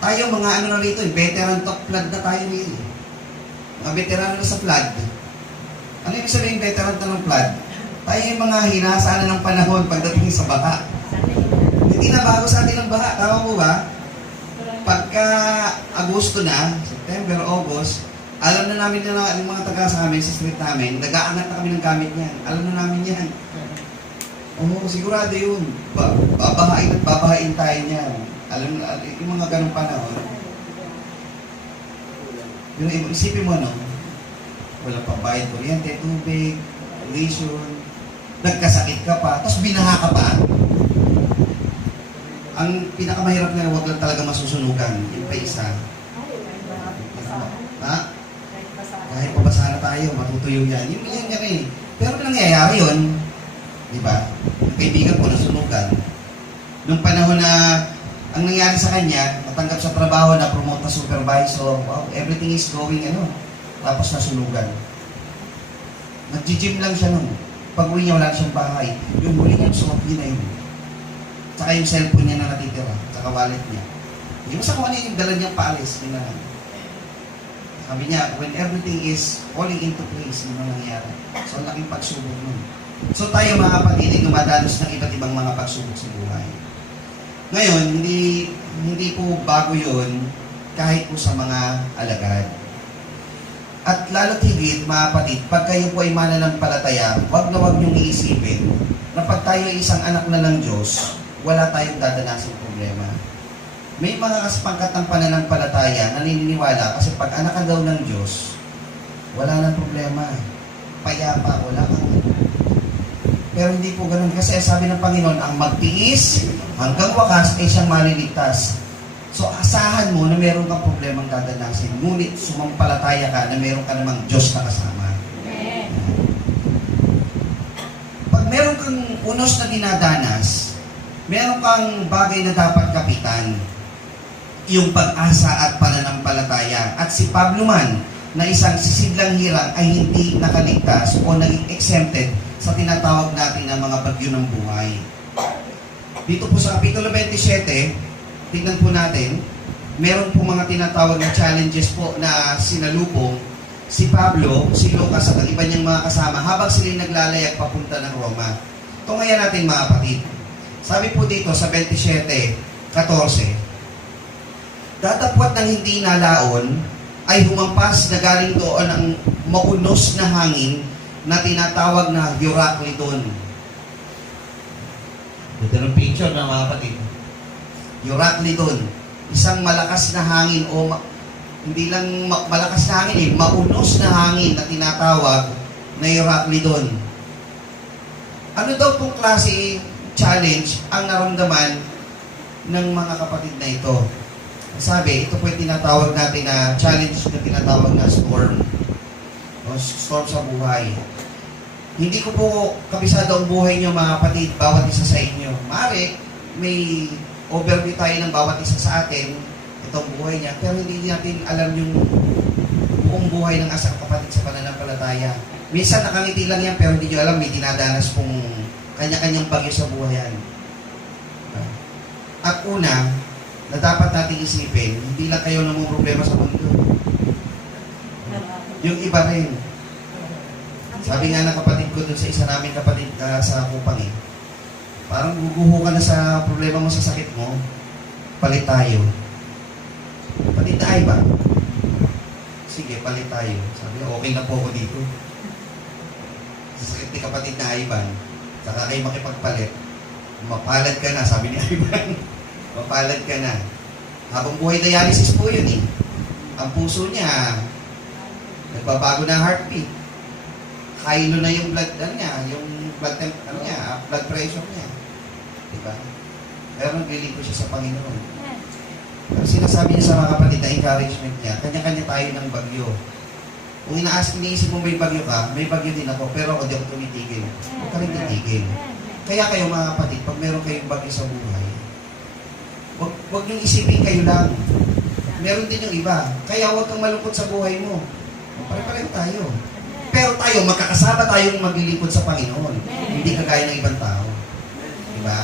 Tayo mga na rito eh, veteran top flood na tayo eh. Mga veteran na sa flood. Ano yung sabihin veteran na ng flood? Tayo yung mga hinasaan ng panahon pagdating sa baha. Hindi na bago sa atin ang baha, tama po ba? Pagka Agosto na, September, August, alam na namin na yung mga taga sa amin, sa street namin, nag-aangat na kami ng gamit niyan. Alam na namin yan. Oo, sigurado yun. Babahain at babahain tayo niyan. Alam na, yung mga ganong panahon. Yung isipin mo, wala pang bayad kuryente, tubig, tuition, nagkasakit ka pa, tapos binaha ka pa. Ang pinakamahirap na huwag lang talaga masusunugan. Yung pa isa. Ha? Kahit pabasa na tayo, matutuyo yan. Yung yan eh. Pero nangyayari yun, di ba? Yung kaibigan ko nasunugan. Nung panahon na ang nangyari sa kanya, natanggap sa trabaho, na-promote na supervisor, wow, everything is going, tapos nasunugan. Nag-gym lang siya nun. Pag-uwi niya, wala siyang bahay. Yung huli niya, suot niya na yun. Tsaka yung cellphone niya na natitira, tsaka wallet niya. Hindi mo sa kung ano yung dala niyang paalis, yun na lang. Sabi niya, when everything is falling into place, yun ang nangyari. So, laking pagsubok nun. So, tayo mga kapatid, dumadalos ng iba't ibang mga pagsubok sa buhay. Ngayon, hindi po bago yun kahit po sa mga alagad. At lalo't higit, mga kapatid, pag kayo po ay mananampalataya, wag na wag niyong iisipin na pag tayo ay isang anak na ng Diyos, wala tayong dadanasing problema. May mga kaspangkat ng pananampalataya na naniniwala kasi pag anak ka daw ng Diyos, wala nang problema. Payapa, wala kang. Pero hindi po ganun. Kasi sabi ng Panginoon, ang magtiis hanggang wakas ay siyang maliligtas. So asahan mo na meron kang problemang dadanasin. Ngunit sumampalataya ka na meron ka namang Diyos na kasama. Pag meron kang unos na dinadanas, meron kang bagay na dapat kapitan. Yung pag-asa at pananampalataya. At si Pablo man, na isang sisidlang hirang ay hindi nakaligtas o naging exempted sa tinatawag natin na mga bagyo ng buhay. Dito po sa Kapitulo 27, tignan po natin, meron po mga tinatawag na challenges po na sinalubong si Pablo, si Lucas at ang iba niyang mga kasama habang sila naglalayag papunta ng Roma. Tungayan natin mga kapatid. Sabi po dito sa 27:14, datapwat ng hindi nalaon ay humampas na galing doon ang maunos na hangin na tinatawag na Euroclydon. Ito ng picture na mga kapatid. Euroclydon. Isang malakas na hangin o hindi lang malakas na hangin maunos na hangin na tinatawag na Euroclydon. Ano daw pong klase challenge ang naramdaman ng mga kapatid na ito? Sabi, ito po yung tinatawag natin na challenge na tinatawag na storm. O storm sa buhay. Hindi ko po kabisado ang buhay niyo mga kapatid, bawat isa sa inyo. Maaari, may overview tayo ng bawat isa sa atin, itong buhay niya, pero hindi natin alam yung buong buhay ng asang kapatid sa pananampalataya. Minsan nakangiti lang yan, pero hindi nyo alam, may dinadanas pong kanya-kanyang bagyo sa buhayan. At una, na dapat natin isipin, hindi lang kayo namang problema sa mundo. Yung iba rin. Sabi nga ng kapatid ko dun sa isa namin kapatid sa Kupang parang guguho ka na sa problema mo sa sakit mo, palit tayo. Palit tayo ba? Sige, palit tayo. Sabi niya, okay na po ako dito. Sa sakit ni kapatid na Ivan, saka kayo makipagpalit, mapalad ka na, sabi ni Ivan. Mapalad ka na. Habang buhay dialysis po yun Ang puso niya, nagbabago na heartbeat. Kailo na yung blood niya, yung blood pressure niya. Diba? Pero naglilingkod siya sa Panginoon. Pero sinasabi niya sa mga kapatid na encouragement niya, kanya-kanya tayo ng bagyo. Kung iniisip mo may bagyo ka, may bagyo din ako, pero ako di ako tumitigil. Huwag ka rin titigil. Kaya kayo mga kapatid, pag meron kayong bagyo sa buhay, huwag niyong isipin kayo lang. Meron din yung iba. Kaya huwag kang malungkot sa buhay mo. Pare-pareho tayo. Pero tayo, magkakasama tayong maglilingkod sa Panginoon. Hindi kagaya ng ibang tao. Diba?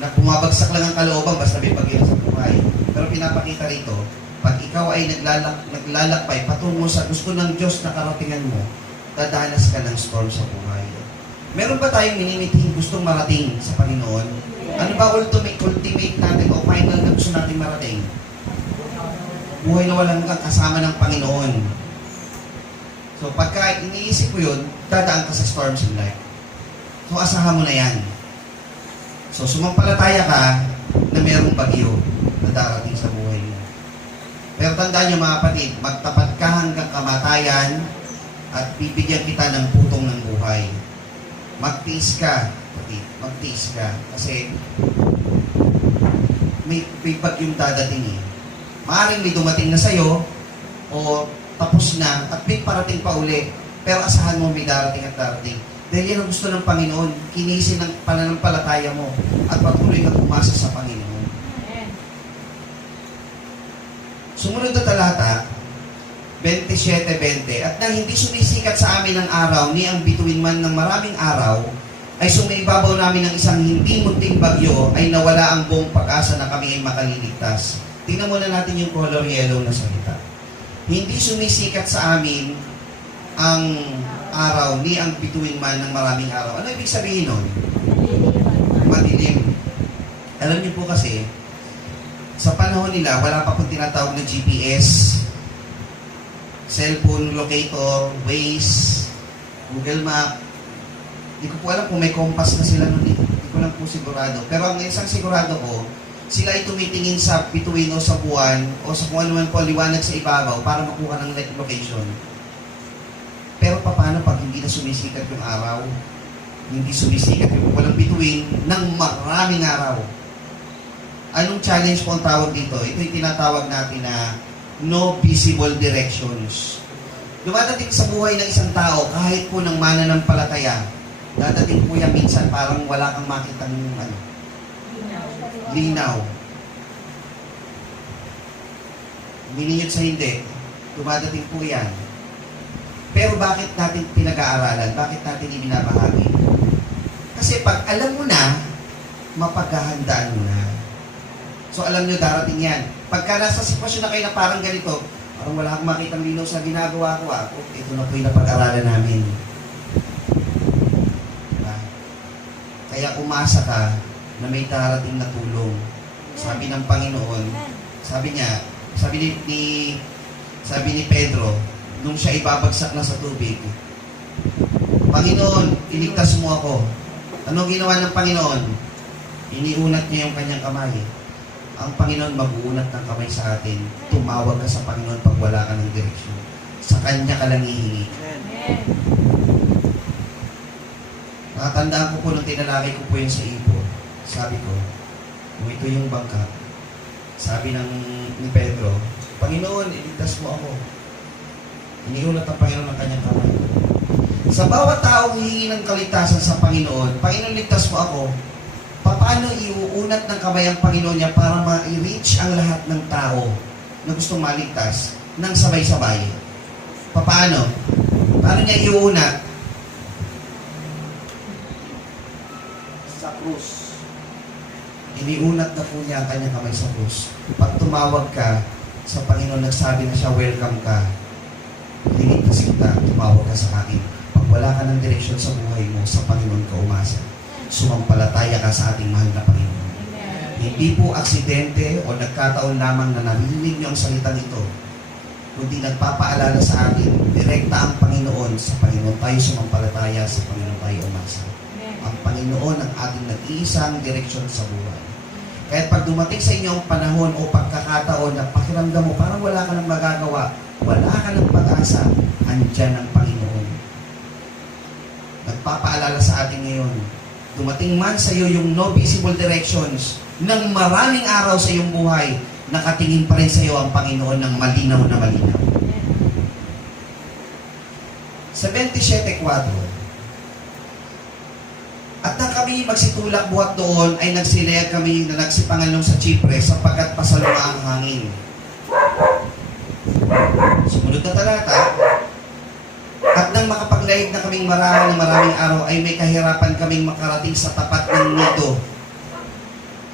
Na bumabagsak lang ang kalooban basta may bagyo sa buhay. Pero pinapakita rito, pag ikaw ay naglalakbay patungo sa gusto ng Diyos na karatingan mo, dadanas ka ng storm sa buhay. Meron ba tayong minimithing gustong marating sa Panginoon? Ano ba ultimate natin o final na gusto natin marating? Buhay na walang kasama ng Panginoon. So pagka iniisip mo yun, dadaan ka sa storms in life. So asahan mo na yan. So sumampalataya ka na mayroong bagyo na darating sa buhay mo. Pero tandaan niyo mga kapatid, magtapat ka hanggang kamatayan at bibigyan kita ng putong ng buhay. Magtiis ka, kapatid. Magtiis ka. Kasi may bagyong dadating Maaaring may dumating na sa'yo o tapos na at may parating pa uli. Pero asahan mo may darating at darating. Dahil yan ang gusto ng Panginoon. Kinisin ng pananampalataya mo at patuloy kang umasa sa Panginoon. Sumunod na talata, 27:20. At nang hindi sumisikat sa amin ang araw, ni ang bituin man ng maraming araw, ay sumaibabaw namin ng isang hindi munting bagyo, ay nawala ang buong pag-asa na kami ay makaliligtas. Tingnan muna natin yung color yellow na salita. Hindi sumisikat sa amin ang araw, ni ang bituin man ng maraming araw. Ano ibig sabihin nun? Madilim. Alam niyo po kasi, sa panahon nila, wala pa pong tinatawag na GPS, cellphone locator, Waze, Google Map. Hindi ko po alam kung may compass na sila nun. Hindi ko lang po sigurado. Pero ang isang sigurado ko, sila ay tumitingin sa bituin o sa buwan o sa kung ano man po liwanag sa ibabaw para makuha ng location. Pero paano pag hindi na sumisikat yung araw? Hindi sumisikat yung walang bituin ng maraming araw. Anong challenge po ang tawag dito? Ito yung tinatawag natin na no visible directions. Dumadating sa buhay ng isang tao, kahit po ng mananampalataya, dadating po yan minsan parang wala kang makitang linaw. Miniyot sa hindi, dumadating po yan. Pero bakit natin pinag-aaralan? Bakit natin ibinabahagi? Kasi pag alam mo na, mapaghahandaan mo na. So alam nyo, darating yan. Pagka nasa sitwasyon na kayo na parang ganito, parang wala akong makitang linaw sa ginagawa ko, ito na po yung napag-aralan namin. Diba? Kaya umasa ka na may darating na tulong. Sabi ng Panginoon, sabi niya, sabi ni Sabi ni Pedro, nung siya ibabagsak na sa tubig, Panginoon, iligtas mo ako. Anong ginawa ng Panginoon? Iniunat niya yung kanyang kamay. Ang Panginoon mag-uunat ng kamay sa atin. Tumawag ka sa Panginoon pag wala ka ng direksyon. Sa Kanya ka lang hihingi. Nakatandaan ko po nung tinalakay ko po yun sa ipo. Sabi ko, kung ito yung bangka, sabi ni Pedro, Panginoon, iligtas mo ako. Iniunat ang Panginoon ng kanyang kamay. Sa bawat taong hihingi ng kaligtasan sa Panginoon, Panginoon, ligtas mo ako. Paano iuunat ng kamay ang Panginoon niya para ma-reach ang lahat ng tao na gustong maligtas ng sabay-sabay? Paano? Paano niya iuunat? Sa krus. Iniunat na po niya ang kanyang kamay sa krus. Pag tumawag ka sa Panginoon, nagsabi na siya, welcome ka. Liligtas kita, tumawag ka sa akin. Pag wala ka ng direksyon sa buhay mo, sa Panginoon ka umasa. Sumampalataya ka sa ating mahal na Panginoon. Amen. Hindi po aksidente o nagkataon lamang na narinig niyo ang salitang ito, kundi nagpapaalala sa atin, direkta ang Panginoon, sa Panginoon tayo sumampalataya, sa Panginoon tayo umasa. Ang Panginoon ang ating nag-iisang direksyon sa buhay. Kaya pag dumating sa inyo ang panahon o pagkakataon na pakiramdam mo, parang wala ka nang magagawa, wala ka ng pag-asa, andyan ang Panginoon. Nagpapaalala sa atin ngayon, dumating man sa iyo yung no visible directions ng maraming araw sa iyong buhay, nakatingin pa rin sa iyo ang Panginoon ng malinaw na malinaw. Sa 27:4, at nang kami magsitulak buhat doon, ay nagsilayag kami na nagsipangalong sa Chipre sapagkat pasalunga ang hangin. Sumunod na talata, at nang makapaglayag na kaming maraming araw, ay may kahirapan kaming makarating sa tapat ng nido,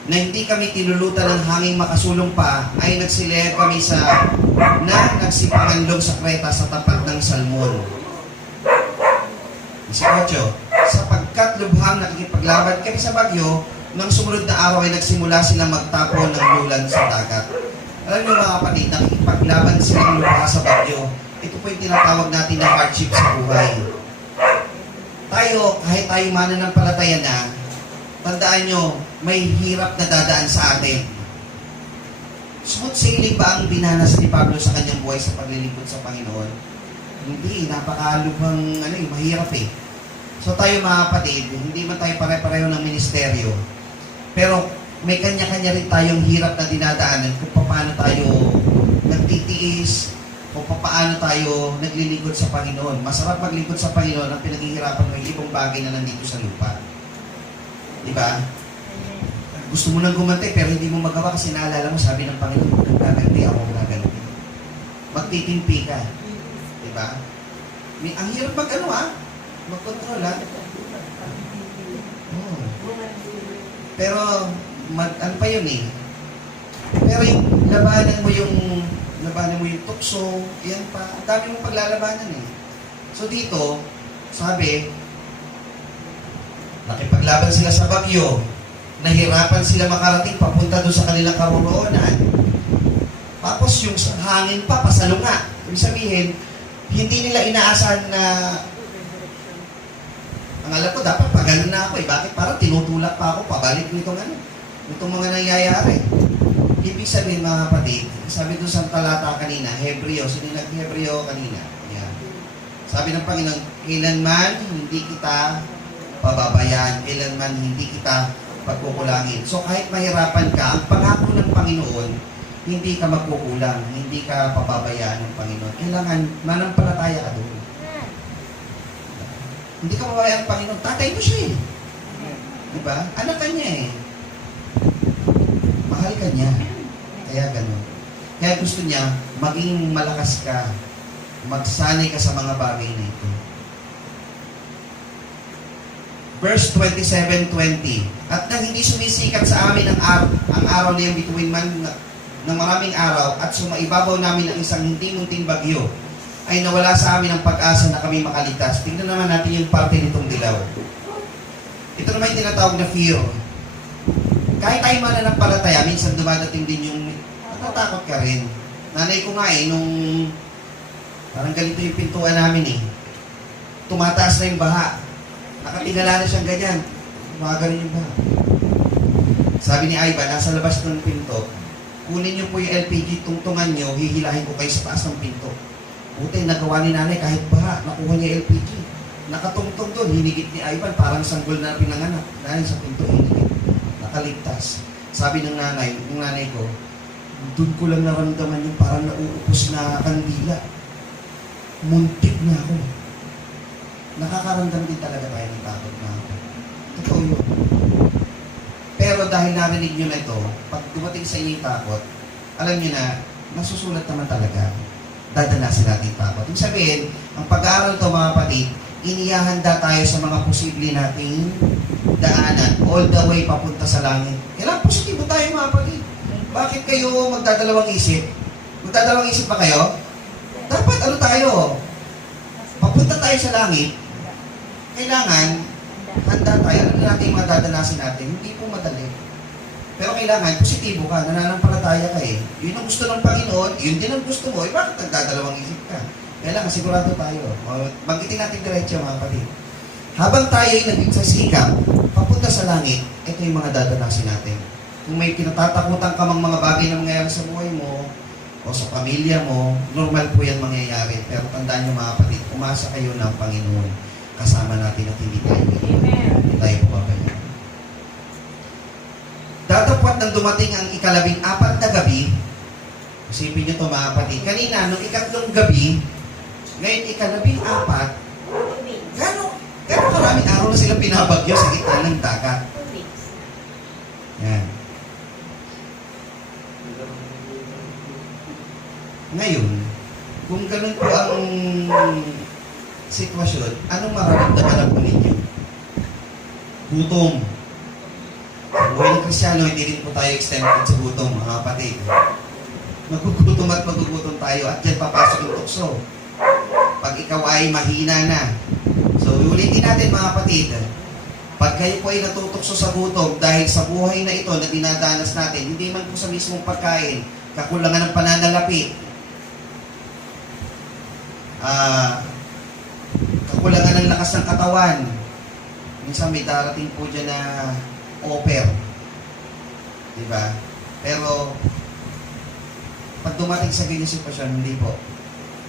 na hindi kami tinulutan ng hangin makasulong pa, ay nagsilayag kami nagsipangalong sa Kreta sa tapat ng Salmon. 18, sapagkat lubhang nakikipaglaban kami sa bagyo, nang sumunod na araw ay nagsimula silang magtapon ng lulan sa dagat. Alam niyo mga kapatid, nakikipaglaban silang lubha sa bagyo. Ito po yung tinatawag natin na hardship sa buhay. Tayo, kahit tayo mananampalataya na, tandaan nyo, may hirap na dadaan sa atin. Smooth sailing ba ang binanas ni Pablo sa kanyang buhay sa paglilingkod sa Panginoon? Hindi, napakalubhang mahirap eh. So tayo mga kapatid, hindi man tayo pare-pareho ng ministeryo, pero may kanya-kanya rin tayong hirap na dinadaanan kung paano tayo nagtitiis, kung paano tayo naglilingkod sa Panginoon. Masarap maglingkod sa Panginoon ang pinaghihirapan mo yung ibang bagay na nandito sa lupa. Diba? Gusto mo nang gumanti pero hindi mo magawa kasi naalala mo, sabi ng Panginoon, huwag kang gaganti, ako ang gaganti. Magtitimpi ka. Diba? Ang hirap mag-control Oh. Pero, ano pa yun eh. Pero yung labanan mo yung tukso, yan pa, ang dami mong paglalabanan eh. So dito, sabi, nakipaglaban sila sa bagyo, nahirapan sila makarating papunta doon sa kanilang karoroonan. Tapos yung hangin pa, pasalunga. Ibig sabihin, hindi nila inaasahan na ang alam ko, dapat paganon na ako eh. Bakit? Parang tinutulak pa ako, pabalik nitong mga nangyayari. Ibig sabihin mga kapatid, sabi doon sa talata kanina, Hebreo, sino nag-Hebreo kanina? Yan. Sabi ng Panginoon, kailanman hindi kita pababayaan, kailanman hindi kita pagkukulangin. So kahit mahirapan ka, ang pangako ng Panginoon, hindi ka magkukulang, hindi ka pababayaan ng Panginoon. Kailangan manampalataya ka doon. Hindi ka pababayaan ng Panginoon. Tatay mo siya eh. Diba? Anak ka niya eh. Mahal ka niya. Kaya ganun. Kaya gusto niya, maging malakas ka. Magsanay ka sa mga bagay na ito. Verse 27:20. At nang hindi sumisikat sa amin ang araw na yung bituin man ng maraming araw at sumaibabaw namin ang isang hindi munting bagyo, ay nawala sa amin ang pag-asa na kami makaligtas. Tingnan naman natin yung parte nitong dilaw. Ito naman yung tinatawag na fear. Kahit tayo mananampalataya, minsan dumadating din yung natatakot ka rin. Nanay ko nga nung parang ganito yung pintuan namin tumataas na yung baha. Nakatingala na siyang ganyan. Gumagano yung baha. Sabi ni Ivan, nasa labas ng pinto, kunin niyo po yung LPG, tungtungan niyo, hihilahin ko kayo sa taas ng pinto. Buti, nagawa ni nanay kahit baha, nakuha niya yung LPG. Nakatungtong doon, hinigit ni Ivan, parang sanggol na pinanganak. Nanay sa pinto, hinigit. Nakaligtas. Sabi ng nanay ko, doon ko lang naramdaman yung parang nauupos na kandila. Muntik na ako. Nakakaramdam din talaga tayo ng takot na ako. Totoo yun. Pero dahil narinig nyo na ito, pag dumating sa inyo yung takot, alam nyo na, nasusulat naman talaga. Dadanasin natin yung takot. Ibig sabihin, ang pag-aaral ito mga kapatid, inihahanda tayo sa mga posible nating daanan all the way papunta sa langit. Kailangan positibo tayo mga kapatid. Bakit kayo magdadalawang isip? Magdadalawang isip ba kayo? Dapat ano tayo? Papunta tayo sa langit. Kailangan, handa tayo. Alam natin yung mga dadanasin natin. Hindi po madali. Pero kailangan, positibo ka. Nananampalataya ka Yun ang gusto ng Panginoon. Yun din ang gusto mo. Bakit nagdadalawang isip ka? Kailangan, sigurado tayo. Banggitin natin diretso mga kapatid. Habang tayo ay nagsisikap, papunta sa langit, ito yung mga dadanasin natin. Kung may kinatatakutan ka mang mga bagay na mangyayari sa buhay mo, o sa pamilya mo, normal po yan mangyayari. Pero tandaan nyo mga kapatid, umasa kayo ng Panginoon. Kasama natin at hindi tayo hindi tayo pumapaya. Datapwat nang dumating ang ika-14 na gabi, isipin nyo ito mga kapatid, kanina, nung ikatlong gabi, ngayon ika-14, gano'ng karaming araw na sila pinabagyo sa gitna ng dagat? Yan. Ngayon, kung ganun po ang sitwasyon, anong mararamdaman po ninyo? Gutom. Ang buhay ng Kristyano, hindi rin po tayo extended sa gutom, mga kapatid. Magugutom at magugutom tayo at dyan papasok yung tukso. Pag ikaw ay mahina na. So, ulitin natin mga kapatid. Pag kayo po ay natutukso sa gutom dahil sa buhay na ito na dinadanas natin, hindi man po sa mismong pagkain, kakulangan ng pananalapi, kakulangan ng lakas ng katawan. Minsan may darating po dyan na offer. Diba? Pero, pag dumating sa ganyan sitwasyon, hindi po.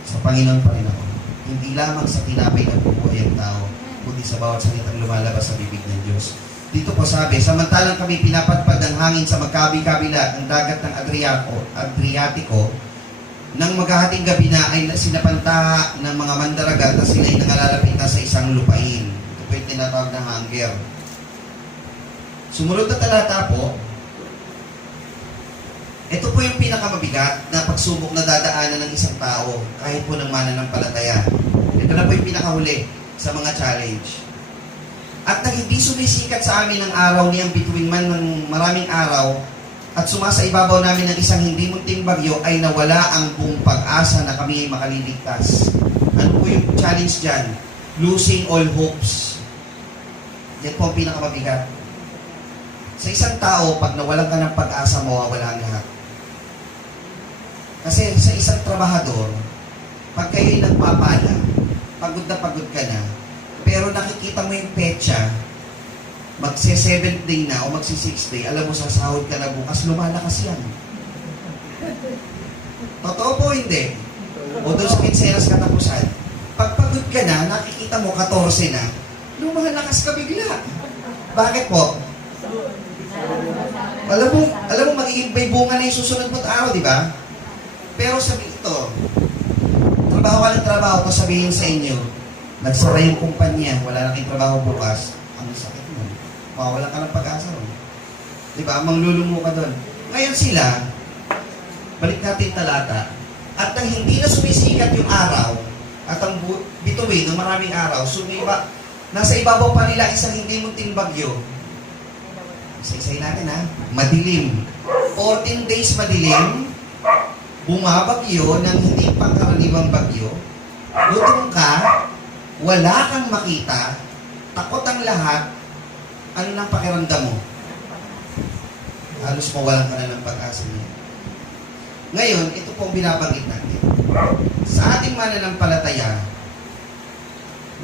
Sa Panginoon pa rin ako. Hindi lamang sa tinapay ng bubuhay ang tao, kundi sa bawat salitang lumalabas sa bibig ng Diyos. Dito po sabi, samantalang kami pinapadpad ng hangin sa magkabi-kabila ng dagat ng Adriatico, nang maghahating gabi na ay sinapantaha ng mga mandaragat na sila ay nangalalapit na sa isang lupain. Ito po yung tinatawag na hunger. Sumunod na talata po, ito po yung pinakamabigat na pagsubok na dadaanan ng isang tao kahit po ng mananampalataya. Ito na po yung pinakahuli sa mga challenge. At nang hindi sumisikat sa amin ang araw niyang bituin man ng maraming araw at sumasa ibabaw namin ng isang hindi munting bagyo ay nawala ang buong pag-asa na kami ay makaliligtas. Ano po yung challenge dyan? Losing all hopes. Yan po ang pinakamabigat. Sa isang tao, pag nawalan ka ng pag-asa, mawawala ang lahat. Kasi sa isang trabahador, pag kayo'y nagpapala, pagod ka na, pero nakikita mo yung petsa, magse-7th day na o magse-6th day, alam mo sasahod ka na bukas, lumalakas yan. Totoo po hindi? O doon sa kinsenas katapusan, pag pagod ka na, nakikita mo 14 na, lumalakas ka bigla. Bakit po? Alam mo magiging may bunga na yung susunod mo't araw, di ba? Pero sabi ito, trabaho ka ng trabaho, to sabihin sa inyo, nagsara yung kumpanya, wala na kayong trabaho bukas, ang sakit mo. Mawawala ka ng pag-asa ron. Di ba? Manglulumo ka doon. Ngayon sila, balik natin talata, at nang hindi na sumisikat yung araw, at ang bituin ng maraming araw, nasa ibabaw pa nila isang hindi munting bagyo. Isa-isay natin ha. Madilim. 14 days madilim, bumabagyo ng hindi pangkaraniwang bagyo, gutom ka, wala kang makita, takot ang lahat, ano nang pakiramdam mo? Halos mawalan ka na ng pag-asa niya. Ngayon, ito po ang binabanggit natin. Sa ating mananampalataya,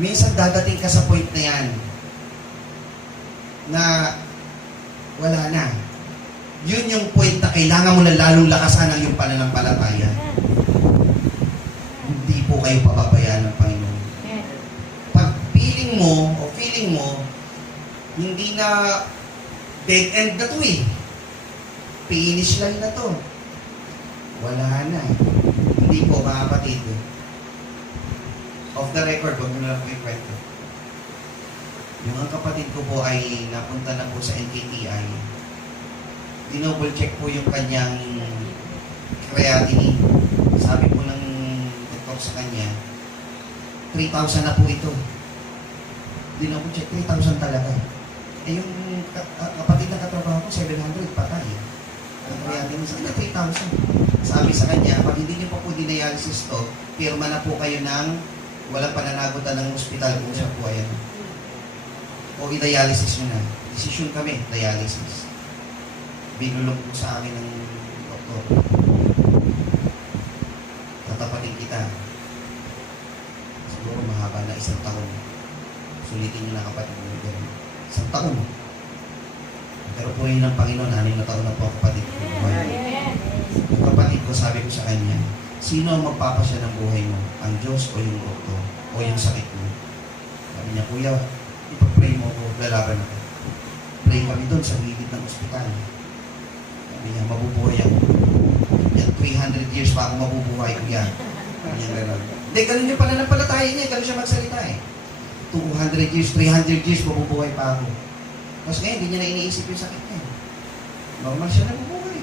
minsan dadating ka sa point na yan na wala na. Yun yung point na kailangan mo na lalong lakasan ang iyong pananampalataya. Hindi po kayo pababayaan ng Panginoon. Pag feeling mo, hindi na dead end na to eh. Finish line na to. Wala na. Hindi po, mga kapatid. Off the record, wag mo na lang po ikwento. Yung ang kapatid ko po ay napunta na po sa NKTI. Dinouble check po yung kanyang creatinine. Sabi po ng doktor sa kanya, 3,000 na po ito. Dinouble check, 3,000 talaga. Eh yung kapatid na katrabaho ko, 700 patay. Ang creatinine sa kanya, 3,000. Sabi sa kanya, pag hindi niyo pa po dinialysis to, pirma na po kayo ng walang pananagutan ng ospital kung siya po ayan. O i-dialysis nyo na. Decision kami, dialysis. Binulong po sa akin ng doktor. Tatapatin kita. Siguro mahaba na 1 taon. Sulitin nyo na kapatid mo. 1 taon. Pero po yun ng Panginoon, 6 na taon na po kapatid ko. Yung kapatid ko, sabi ko sa kanya, sino ang magpapasya ng buhay mo? Ang Diyos o yung doktor? O yung sakit mo? Sabi niya, kuya, ipag-pray mo ako, lalaban ako. Pray kami doon sa gilid ng ospital. Sabi niya, mabubuhay ako. Yan, 300 years pa ako mabubuhay, kuya. Sabi niya, gano'n. Hindi, gano'n yung pananampalataya niya, gano'n siya magsalita eh. 200 years, 300 years, mabubuhay pa ako. Tapos ngayon, hindi niya na iniisip yung sakit niya. Normal siya nabubuhay.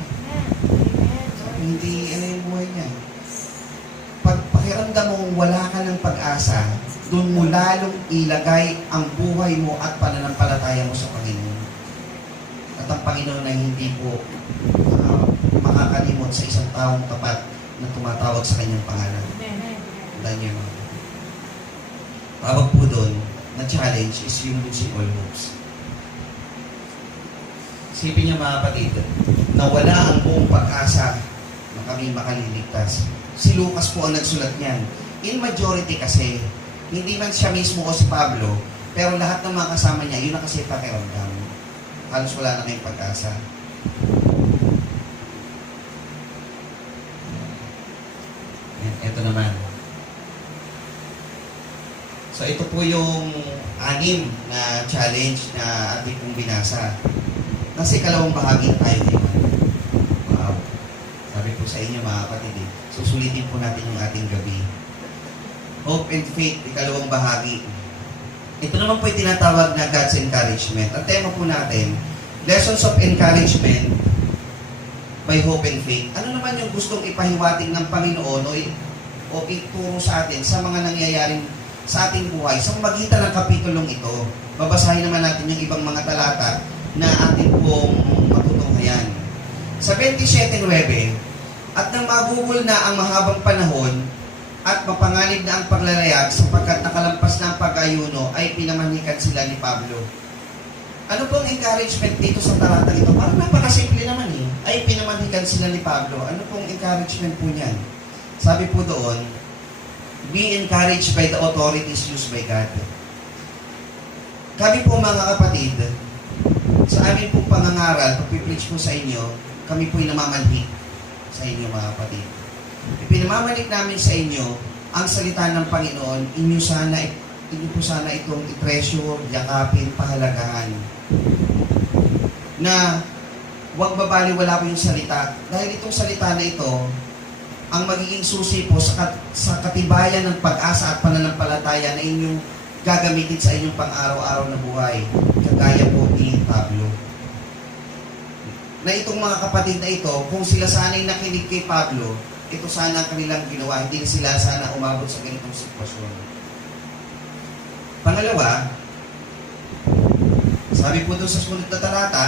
Sabi, hindi, ano yung buhay niya. Pag pakiramdam mong wala ka ng pag-asa, doon mo lalong ilagay ang buhay mo at pananampalataya mo sa Panginoon. At ang Panginoon ay hindi po makakalimot sa isang taong tapat na tumatawag sa kanyang pangalan. Tandaan niyo mga kapatid. Tawag po doon na challenge is yung losing all hopes. Isipin niyo mga kapatid, na wala ang buong pag-asa na kami makaliligtas. Si Lucas po ang nagsulat niyan. In majority kasi, hindi man siya mismo o si Pablo, pero lahat ng mga kasama niya, yun na kasi pakiramdam. Halos wala na kayong pag-asa. Ito naman. So ito po yung 6 na challenge na ating pong binasa. Kasi kalawang bahagi na tayo ngayon. Wow. Sabi po sa inyo mga kapatid, susulitin po natin yung ating gabi. Hope and faith, ikalawang bahagi. Ito naman po yung tinatawag na God's encouragement. Ang tema po natin, lessons of encouragement by hope and faith. Ano naman yung gustong ipahiwatig ng Panginoon o ituro sa atin sa mga nangyayaring sa ating buhay sa magitan ng kapitulong ito? Babasahin naman natin yung ibang mga talata na ating pong matutunghayan. Sa 27:9, at nang magugol na ang mahabang panahon at mapanganib na ang paglalayag sapagkat nakalampas na ang pag-ayuno, ay pinamanikan sila ni Pablo. Ano pong encouragement dito sa talatang ito? Parang napakasimple naman eh. Ay pinamanikan sila ni Pablo. Ano pong encouragement po niyan? Sabi po doon, be encouraged by the authorities used by God. Kami po mga kapatid, sa amin pong pangangaral, pag-preach po sa inyo, kami po'y namamanhik sa inyo mga kapatid. Ipinamamanik namin sa inyo ang salita ng Panginoon, inyo po sana itong i-treasure, yakapin, pahalagahan. Na huwag babaliwala po yung salita. Dahil itong salita na ito, ang magiging susi po sa katibayan ng pag-asa at pananampalataya na inyong gagamitin sa inyong pang-araw-araw na buhay. Kagaya po ni Pablo. Na itong mga kapatid na ito, kung sila sana'y nakinig kay Pablo, ito sana ang kanilang ginawa, hindi sila sana umabot sa ganitong sitwasyon. Pangalawa, sabi po doon sa sumunod na talata,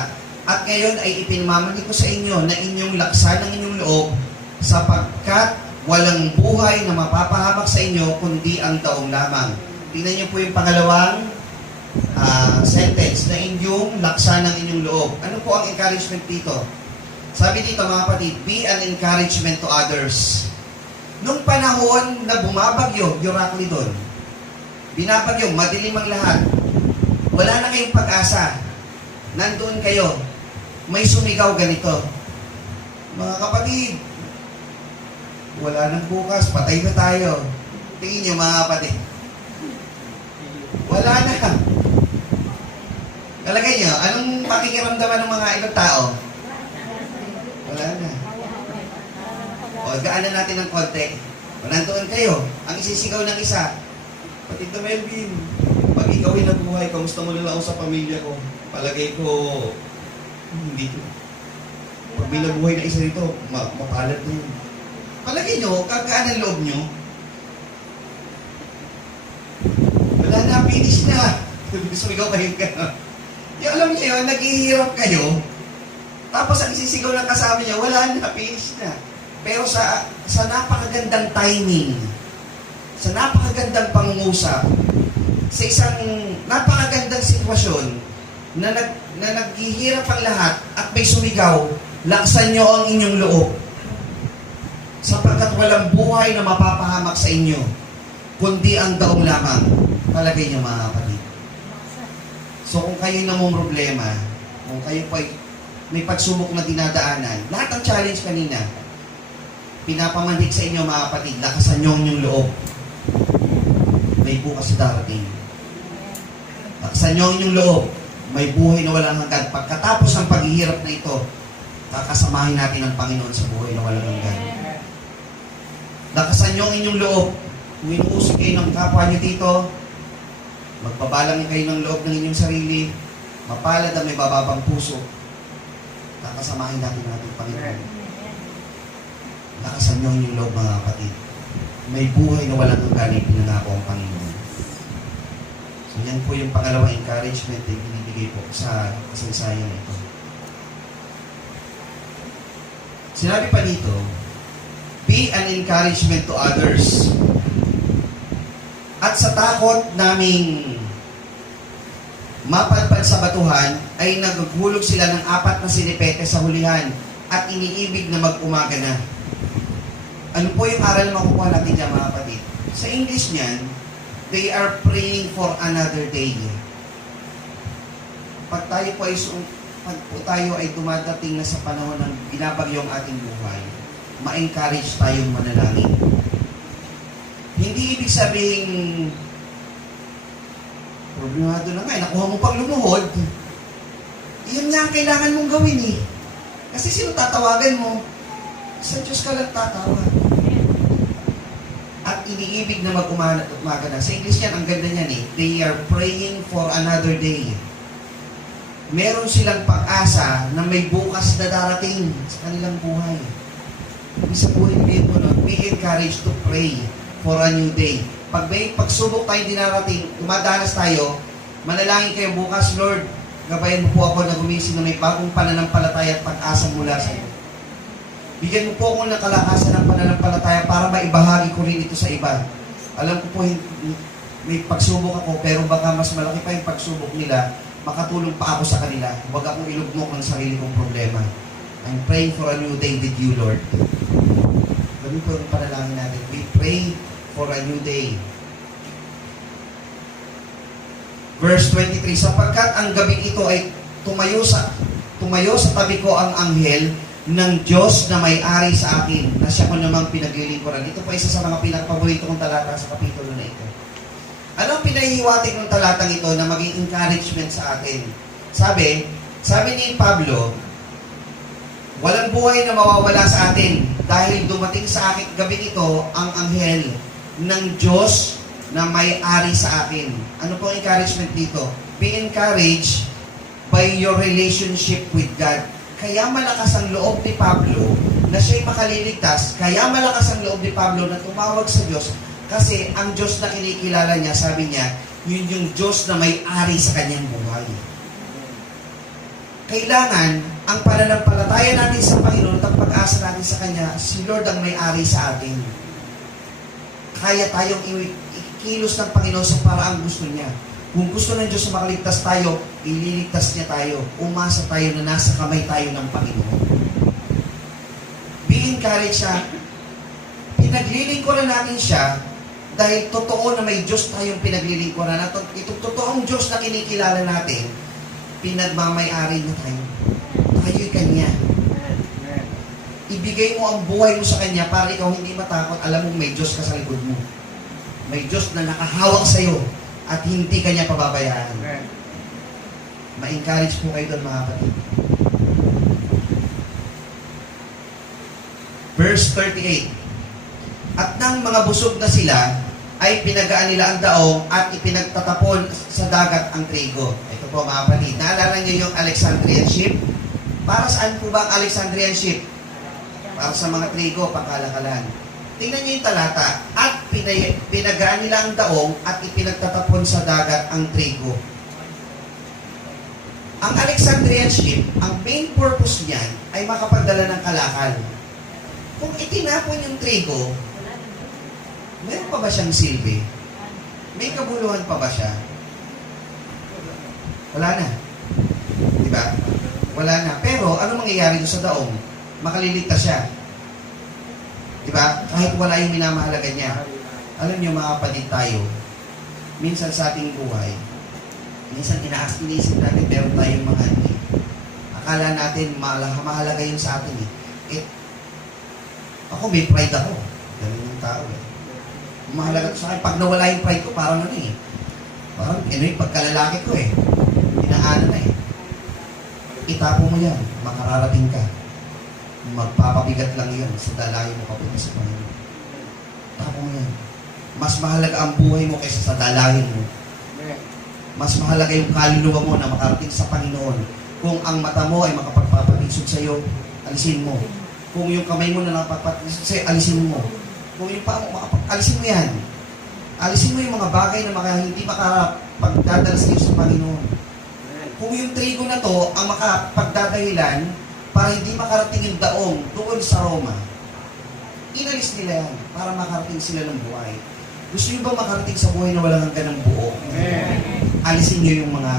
at ngayon ay ipinamamani ko sa inyo na inyong laksan ng inyong loob sapagkat walang buhay na mapapahamak sa inyo kundi ang taong lamang. Tingnan niyo po yung pangalawang sentence na inyong laksan ng inyong loob. Ano po ang encouragement dito? Sabi dito mga kapatid, be an encouragement to others. Nung panahon na bumabagyo, Yoracli doon, binabagyo, madilim ang lahat, wala na kayong pag-asa, nandoon kayo, may sumigaw ganito, mga kapatid, wala nang bukas, patay na tayo. Tingin nyo mga kapatid, wala na. Talagay nyo, anong pakikiramdaman ng mga ibang tao? Wala na. O, gaanan natin ng konti. O, nandoon kayo. Ang isisigaw ng isa, Patid na Melvin, pag ikaw ay nabuhay, kamusta mo na lang ako sa pamilya ko? Palagay ko, hindi ko. Pag may nabuhay na isa dito, mapalad na yun. Palagay nyo, kagaan ang loob nyo, wala na, finish na. Sumigaw kayo ka. Yung alam niyo yun, naghihirap kayo, tapos ang isisigaw ng kasama niya, wala na, finish na. Pero sa napakagandang timing, sa napakagandang pangungusap, sa isang napakagandang sitwasyon, na naghihirap ang lahat at may sumigaw, laksan nyo ang inyong loob. Sapagkat walang buhay na mapapahamak sa inyo, kundi ang daong lamang. Palagay nyo mga kapatid. So kung kayo namumroblema, kung kayo pa may pagsubok na dinadaanan, lahat ng challenge kanina, pinapamanhik sa inyo mga kapatid, lakasan nyo ang inyong loob. May bukas na darating. Lakasan nyo ang inyong loob. May buhay na walang hanggan. Pagkatapos ng paghihirap na ito, kakasamahin natin ang Panginoon sa buhay na walang hanggan. Lakasan nyo ang inyong loob. Kung inuusig kayo ng kapwa nyo dito, magpabalangin kayo ng loob ng inyong sarili, mapalad ang may bababang puso, kakasamahin natin ang ating Panginoon. Lakasan nyo ang inyong loob mga kapatid. May buhay na walang hanggan ay pinangako ang Panginoon. So yan po yung pangalawang encouragement na binibigay po sa kasaysayan na ito. Sinabi pa dito, be an encouragement to others. At sa takot naming mapadpad sa batuhan, ay naghulog sila ng 4 na sinipete sa hulihan at iniibig na mag-umaga na. Ano po yung aral na makukuha natin dyan mga kapatid? Sa English niyan, they are praying for another day. Pag po tayo ay dumadating na sa panahon ng binabagyo ang ating buhay, ma-encourage tayong manalangin. Hindi ibig sabihin, problemado na nga, nakuha mo pang lumuhod. Iyon nga ang kailangan mong gawin eh. Kasi sino tatawagan mo? Sa Diyos ka lang tatawag. At iniibig na mag-umaga na. Sa English yan, ang ganda niyan eh. They are praying for another day. Meron silang pag-asa na may bukas na darating sa kanilang buhay. Ibig sabihin po nun, be encouraged to pray for a new day. Pag may pagsubok tayo dinarating, dumadanas tayo, manalangin kayo bukas, Lord, gabayan mo po ako na gumising na may bagong pananampalataya at pag-asa mula sa iyo. Bigyan mo po ako ng kalakasan ng pananampalataya para maibahagi ko rin ito sa iba. Alam ko po, may pagsubok ako, pero baka mas malaki pa yung pagsubok nila, makatulong pa ako sa kanila. Huwag akong ilugmok ng sarili kong problema. I'm praying for a new day with you, Lord. Ganun po yung panalangin natin. We pray for a new day. Verse 23, sapagkat ang gabi ito ay tumayo sa tabi ko ang anghel ng Diyos na may-ari sa akin, na siya ko namang pinaglilingkuran. Ito po isa sa mga pinakapaborito kong talata sa kapitulo na ito. Ano ang pinahihiwatig ng talatang ito na maging encouragement sa atin? Sabi ni Pablo, walang buhay na mawawala sa atin dahil dumating sa akin gabi ito ang anghel ng Diyos na may-ari sa akin. Ano po ang encouragement dito? Be encouraged by your relationship with God. Kaya malakas ang loob ni Pablo na siya'y makaliligtas. Kaya malakas ang loob ni Pablo na tumawag sa Diyos kasi ang Diyos na kinikilala niya, sabi niya, yun yung Diyos na may-ari sa kanyang buhay. Kailangan, ang pananampalataya natin sa Panginoon at ang pag-asa natin sa Kanya, si Lord ang may-ari sa atin. Kaya tayong ikilos ng Panginoon sa paraang gusto niya. Kung gusto ng Diyos na makaligtas tayo, ililigtas niya tayo. Umasa tayo na nasa kamay tayo ng Panginoon. i-encourage siya. Pinaglilingkuran natin siya dahil totoo na may Diyos tayong pinaglilingkuran. At itong totoong Diyos na kinikilala natin, pinagmamay-ari na tayo. Tayo'y Kanya. Ibigay mo ang buhay mo sa Kanya para ikaw hindi matakot. Alam mo, may Diyos ka sa likod mo. May Diyos na nakahawak sa'yo at hindi Kanya pababayaan. Ma-encourage po kayo doon, mga kapatid. Verse 38. At nang mga busog na sila, ay pinagaan nila ang daong at ipinagtatapon sa dagat ang trigo. Ito po, mga kapatid. Naalala niyo yung Alexandrian ship? Para saan po ba ang Alexandrian ship? Para sa mga trigo, pangkalakalan. Tingnan niyo yung talata. At pinagaan nila ang daong at ipinagtatapon sa dagat ang trigo. Ang Alexandrian ship, ang main purpose niyan ay makapagdala ng kalakal. Kung itinapon yung trigo, meron pa ba siyang silbi? May kabuluhan pa ba siya? Wala na. Diba? Wala na. Pero, ano mangyayari doon sa daong? Makaliligtas siya. Diba? Kahit wala yung minamahalaga niya. Alam niyo, mga kapatid tayo, minsan sa ating buhay, minsan inisip natin, meron tayong mga akala natin, mahalaga yun sa atin ako, may pride ako. Ganun yung tao mahalaga sa akin. Pag nawala yung pride ko, parang parang yung pagkalalaki ko inaano na itapo mo yan, makararating ka. Magpapabigat lang yun sa dalayo mo papunta sa Panginoon. Tapo mo yan. Mas mahalaga ang buhay mo kaysa sa dalahin mo. Mas mahalaga yung kaluluwa mo na makarating sa Panginoon. Kung ang mata mo ay makapagpapatisod sa iyo, alisin mo. Kung yung kamay mo na nakapagpatisod sa iyo, alisin mo. Kung yung paa mo, alisin mo yan. Alisin mo yung mga bagay na hindi makapagdadala sa iyo sa Panginoon. Kung yung trigo na to ang makapagdadahilan para hindi makarating yung daong doon sa Roma, inalis nila yan para makarating sila ng buhay. Gusto nyo ba makarating sa buhay na walang hanggan ng buo? Alisin nyo yung mga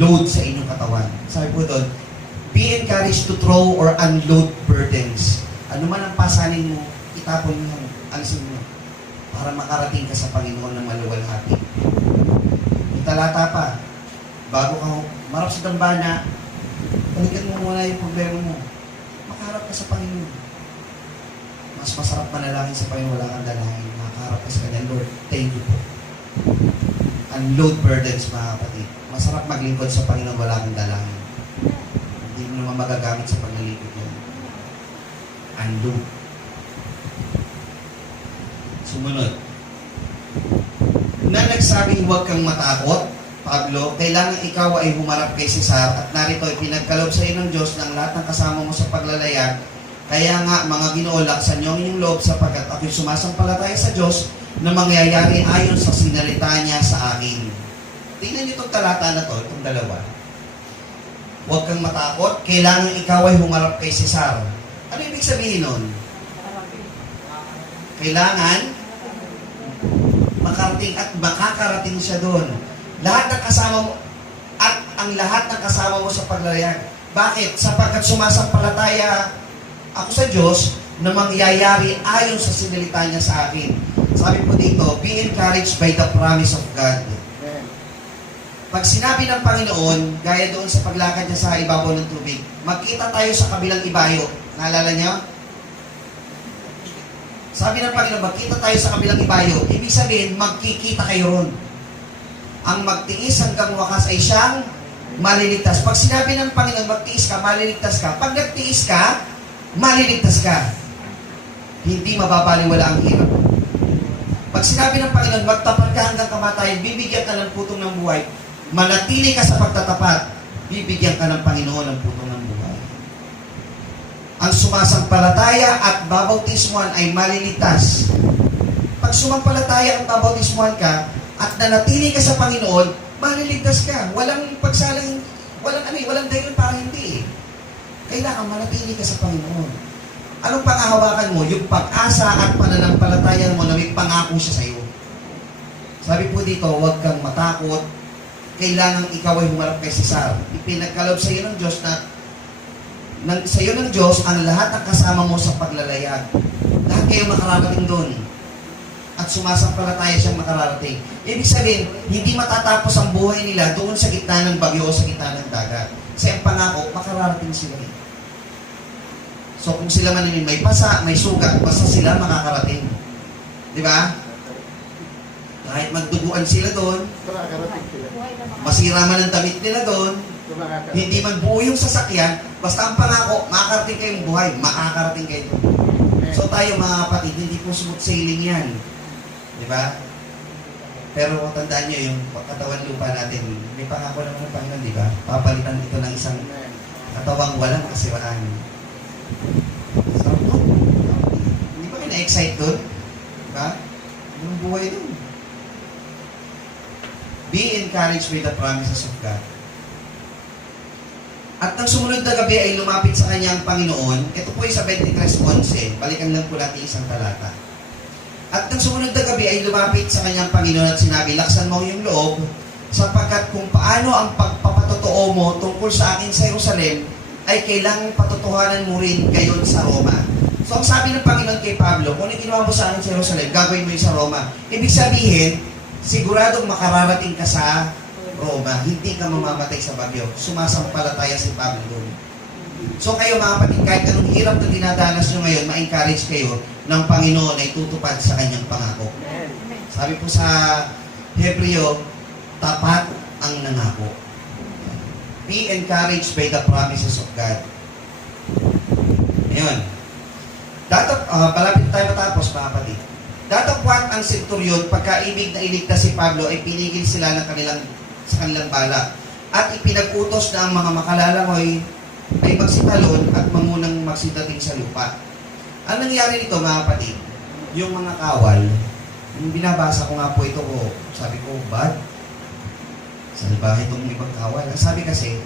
load sa inyong katawan. Sabi po doon, be encouraged to throw or unload burdens. Ano man ang pasanin mo, itapon mo, alisin mo. Para makarating ka sa Panginoon ng maluwalhati. May talata pa. Bago ka marap sa dambana, balikan mo muna yung problema mo. Makaharap ka sa Panginoon. Mas masarap manalangin sa Panginoon, wala kang dalangin. Makaharap ka sa Kanya, Lord, thank you po. Unload burdens, mga kapatid. Masarap maglingkod sa Panginoon, wala kang dalangin. Hindi mo naman magagamit sa paglilingkod mo. Unload. Sumunod. Na nagsabing huwag kang matakot, Pablo, kailangan ikaw ay humarap kay Cesar at narito ay pinagkaloob sa iyo ng Diyos ng lahat ng kasama mo sa paglalayag. Kaya nga, mga Ginoo, laksan niyo ang inyong loob sapagkat ako'y sumasampalataya sa Diyos na mangyayari ayon sa sinalita niya sa akin. Tingnan niyo itong talata na to, itong dalawa. Huwag kang matakot, kailangan ikaw ay humarap kay Cesar. Ano ibig sabihin nun? Kailangan makarating at makakarating siya doon. Lahat ng kasama mo at ang lahat ng kasama mo sa paglalayag. Bakit? Sapagkat sumasampalataya ako sa Diyos na mangyayari ayon sa sinalita niya sa akin. Sabi po dito, be encouraged by the promise of God. Pag sinabi ng Panginoon, gaya doon sa paglakad niya sa ibabaw ng tubig, magkita tayo sa kabilang ibayo. Naalala niyo? Sabi ng Panginoon, magkita tayo sa kabilang ibayo. Ibig sabihin, magkikita kayo ron. Ang magtiis hanggang wakas ay siyang maliligtas. Pag sinabi ng Panginoon, magtiis ka, maliligtas ka. Pag nagtiis ka, maliligtas ka. Hindi mababaliwala ang hirap. Pag sinabi ng Panginoon, magtapat ka hanggang kamatayan, bibigyan ka ng putong ng buhay. Manatili ka sa pagtatapat, bibigyan ka ng Panginoon ng putong ng buhay. Ang sumasampalataya at babautismuhan ay maliligtas. Pag sumampalataya at babautismuhan ka, at nanatili ka sa Panginoon, maliligtas ka. Walang pagsalang, walang dahilan para hindi. Kailangan manatili ka sa Panginoon. Anong pangahawakan mo? Yung pag-asa at pananampalataya mo na may pangako siya sa iyo. Sabi po dito, huwag kang matakot. Kailangan ikaw ay humarap kay Cesar. Ipinagkaloob sa iyo ng Diyos na sa iyo ng Diyos ang lahat ng kasama mo sa paglalayag. Lahat kayo makararating doon. At sumasampalataya siyang makararating. Ibig sabihin, hindi matatapos ang buhay nila doon sa gitna ng bagyo o sa gitna ng dagat. Kasi ang pangako, makararating sila. So kung sila man may pasa, may sugat, basta sila makakarating. Di ba? Kahit magduguan sila doon, masira man ang damit nila doon, hindi man buo yung sasakyan, basta ang pangako, makakarating kayong buhay, makakarating kayo doon. So tayo mga kapatid, hindi po smooth sailing yan. Di ba? Pero tandaan nyo yung katawan lupa natin, may pangako naman ng Panginoon, di ba? Papalitan ito ng isang katawang walang kasiraan. So, hindi ba kayo na-excite doon? Di ba? Yung buhay doon. Be encouraged with the promises of God. At nang sumunod na gabi ay lumapit sa kanyang Panginoon. Ito po ay sa 23:11. Balikan lang po natin isang talata. At nang sumunod na gabi ay lumapit sa kanyang Panginoon at sinabi, laksan mo yung loob, sapagkat kung paano ang pagpapatotoo mo tungkol sa akin sa Jerusalem, ay kailangang patotohanan mo rin gayon sa Roma. So ang sabi ng Panginoon kay Pablo, kung ano ginawa mo sa akin sa Jerusalem, gagawin mo yun sa Roma. Ibig sabihin, siguradong makararating ka sa Roma, hindi ka mamamatay sa bagyo. Sumasampalataya si Pablo doon. So kayo mga kapatid, kahit anong hirap na dinadanas nyo ngayon, ma-encourage kayo ng Panginoon ay tutupad sa kanyang pangako. Sabi po sa Hebreo, tapat ang nangako. Be encouraged by the promises of God. Ayun. Palapit tayo matapos mga kapatid. Datapwat ang senturyon, pagkaibig na iligtas si Pablo, ay pinigil sila sa kanilang balak. At ipinag-utos na ang mga makalalangoy ay magsitalon at mangunang magsidating sa lupa. Ang nangyari nito mga kapatid, yung mga kawal, yung binabasa ko nga po ito ko, sabi ko, bad? Salbahe itong ibang kawal. Ang sabi kasi,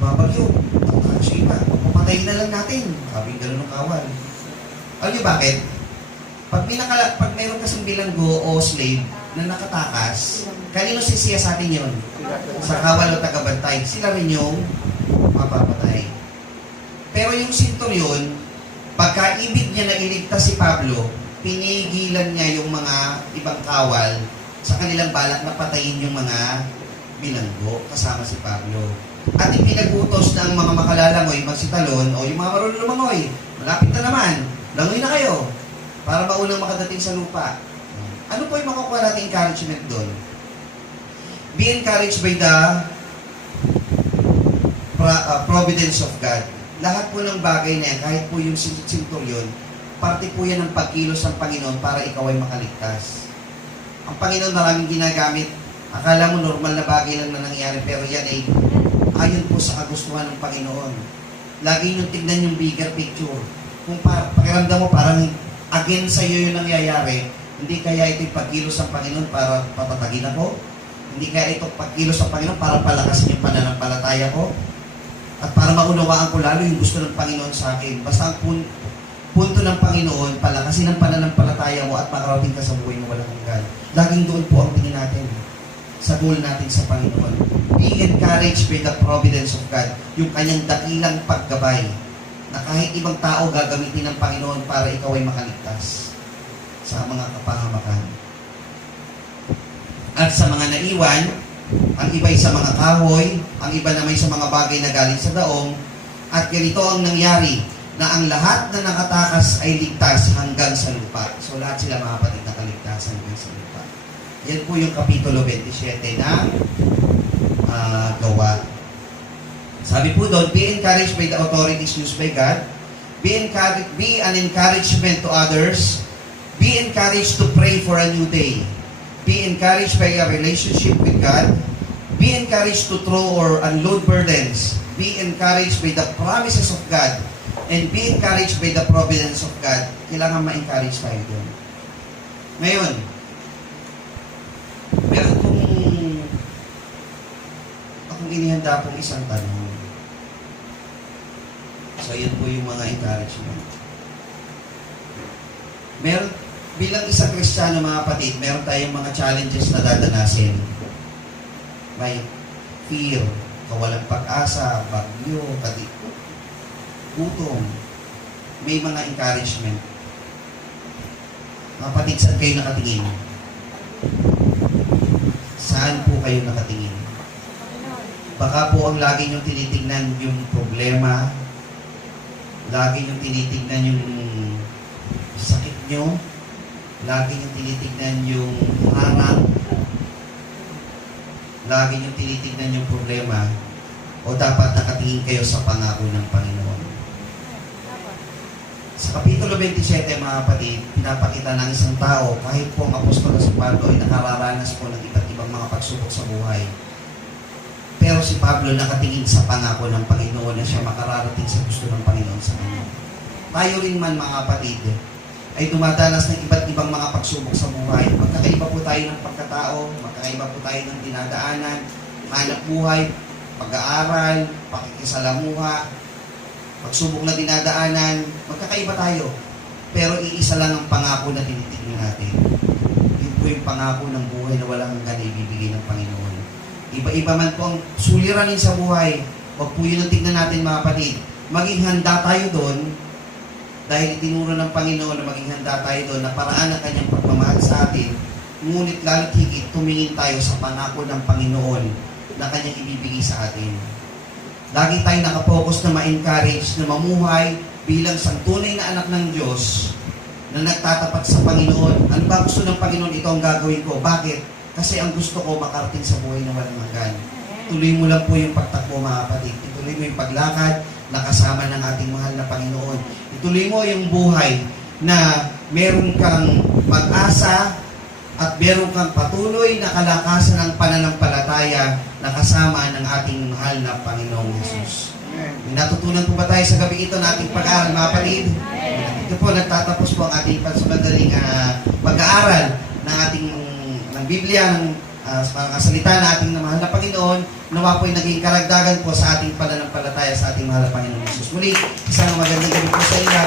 babagyo, tatapos iba, papatayin na lang natin. Sabi gano'n ng kawal. Alam niyo bakit? Pag mayroon kasing bilanggo o slave na nakatakas, kanino sisiya sa atin yun? Sa kawal o tagabantay. Sila rin yung mapapatay. Pero yung senturyon, pagkaibig niya na iligtas si Pablo, pinigilan niya yung mga ibang kawal sa kanilang balak na patayin yung mga bilanggo kasama si Pablo. At ipinag-utos ng mga makalalangoy magsitalon o yung mga marunong lumangoy, malapit na naman, langoy na kayo para maunang makadating sa lupa. Ano po yung makukuha natin encouragement doon? Be encouraged by the providence of God. Lahat po ng bagay na yan, kahit po yung senturyon, parte po yan ng pagkilos ng Panginoon para ikaw ay makaligtas. Ang Panginoon maraming ginagamit. Akala mo normal na bagay lang na nangyari, pero yan ay ayon po sa kagustuhan ng Panginoon. Lagi nyo tignan yung bigger picture. Kung pakiramdam mo parang against sa iyo yung nangyayari, hindi kaya ito'y pagkilos ng Panginoon para patatagin ako? Hindi kaya ito pagkilos ng Panginoon para palakasin yung pananampalataya ko? At para maunawaan ko lalo yung gusto ng Panginoon sa akin. Basta ang punto ng Panginoon, palakasin ang pananampalataya mo at makarating ka sa buhay na walang hanggan. Laging doon po ang tingin natin. Sa goal natin sa Panginoon. Be encouraged by the providence of God. Yung kanyang dakilang paggabay na kahit ibang tao gagamitin ng Panginoon para ikaw ay makaligtas sa mga kapahamakan. At sa mga naiwan, ang iba'y sa mga kahoy, ang iba naman sa mga bagay na galing sa daong, at ganito ang nangyari, na ang lahat na nakatakas ay ligtas hanggang sa lupa. So lahat sila mga kapatid nakaligtas hanggang sa lupa. Yan po yung Kapitulo 27 ng Gawa. Sabi po doon, be encouraged by the authorities used by God. Be an encouragement to others. Be encouraged to pray for a new day. Be encouraged by a relationship with God. Be encouraged to throw or unload burdens. Be encouraged by the promises of God. And be encouraged by the providence of God. Kailangan ma-encourage tayo doon. Ngayon, meron akong inihanda pong isang tanong. So, yun po yung mga encouragement. Meron, bilang isang Kristiyano mga kapatid, meron tayong mga challenges na dadanasin. May fear, kawalang pag-asa, bagyo, kadiko. gutom, may mga encouragement. Kapatid, saan kayo nakatingin? Saan po kayo nakatingin? Baka po ang lagi nyo tinitignan yung problema, lagi nyo tinitignan yung sakit nyo, lagi nyo tinitignan yung harang, lagi nyo tinitignan yung problema, o dapat nakatingin kayo sa pangako ng Panginoon. Sa Kapitulo 27, mga kapatid, pinapakita ng isang tao, kahit po ang apostol na si Pablo ay nakararanas po ng iba't ibang mga pagsubok sa buhay. Pero si Pablo nakatingin sa pangako ng Panginoon na siya makararating sa gusto ng Panginoon sa kanya. Tayo rin man, mga kapatid, ay dumadanas ng iba't ibang mga pagsubok sa buhay. Magkakaiba po tayo ng pagkatao, magkakaiba po tayo ng dinadaanan, hanap buhay, pag-aaral, pakikisalamuha, pagsubok na dinadaanan, magkakaiba tayo. Pero iisa lang ang pangako na tinitignan natin. Yun po yung pangako ng buhay na walang hanggan na ibibigay ng Panginoon. Iba-iba man po ang suliranin sa buhay, wag po yun ang tignan natin, mga kapatid. Maging handa tayo doon, dahil itinuro ng Panginoon na maging handa tayo doon na paraan ng kanyang pagmamahal sa atin, ngunit lalo't higit tumingin tayo sa pangako ng Panginoon na kanyang ibibigay sa atin. Lagi tayo nakapokus na ma-encourage na mamuhay bilang isang tunay na anak ng Diyos na nagtatapat sa Panginoon. Ano ba gusto ng Panginoon? Ito ang gagawin ko. Bakit? Kasi ang gusto ko makarating sa buhay na walang hanggan. Tuloy mo lang po yung pagtakbo, mga kapatid. Ituloy mo yung paglakad na kasama ng ating mahal na Panginoon. Ituloy mo yung buhay na meron kang pag-asa at meron kang patuloy na kalakasan ng pananampalataya na kasama ng ating mahal na Panginoong Jesus. May natutunan po ba tayo sa gabi ito na ating pag-aaral, mga kapatid? Ito po, nagtatapos po ang ating pansamandaling pag-aaral ng ating ng Biblia, ng mga salita na ating mahal na Panginoon, nawa po ay naging karagdagan po sa ating pananampalataya sa ating mahal na Panginoong Jesus. Muli, isang magandang gabi po sa inyo.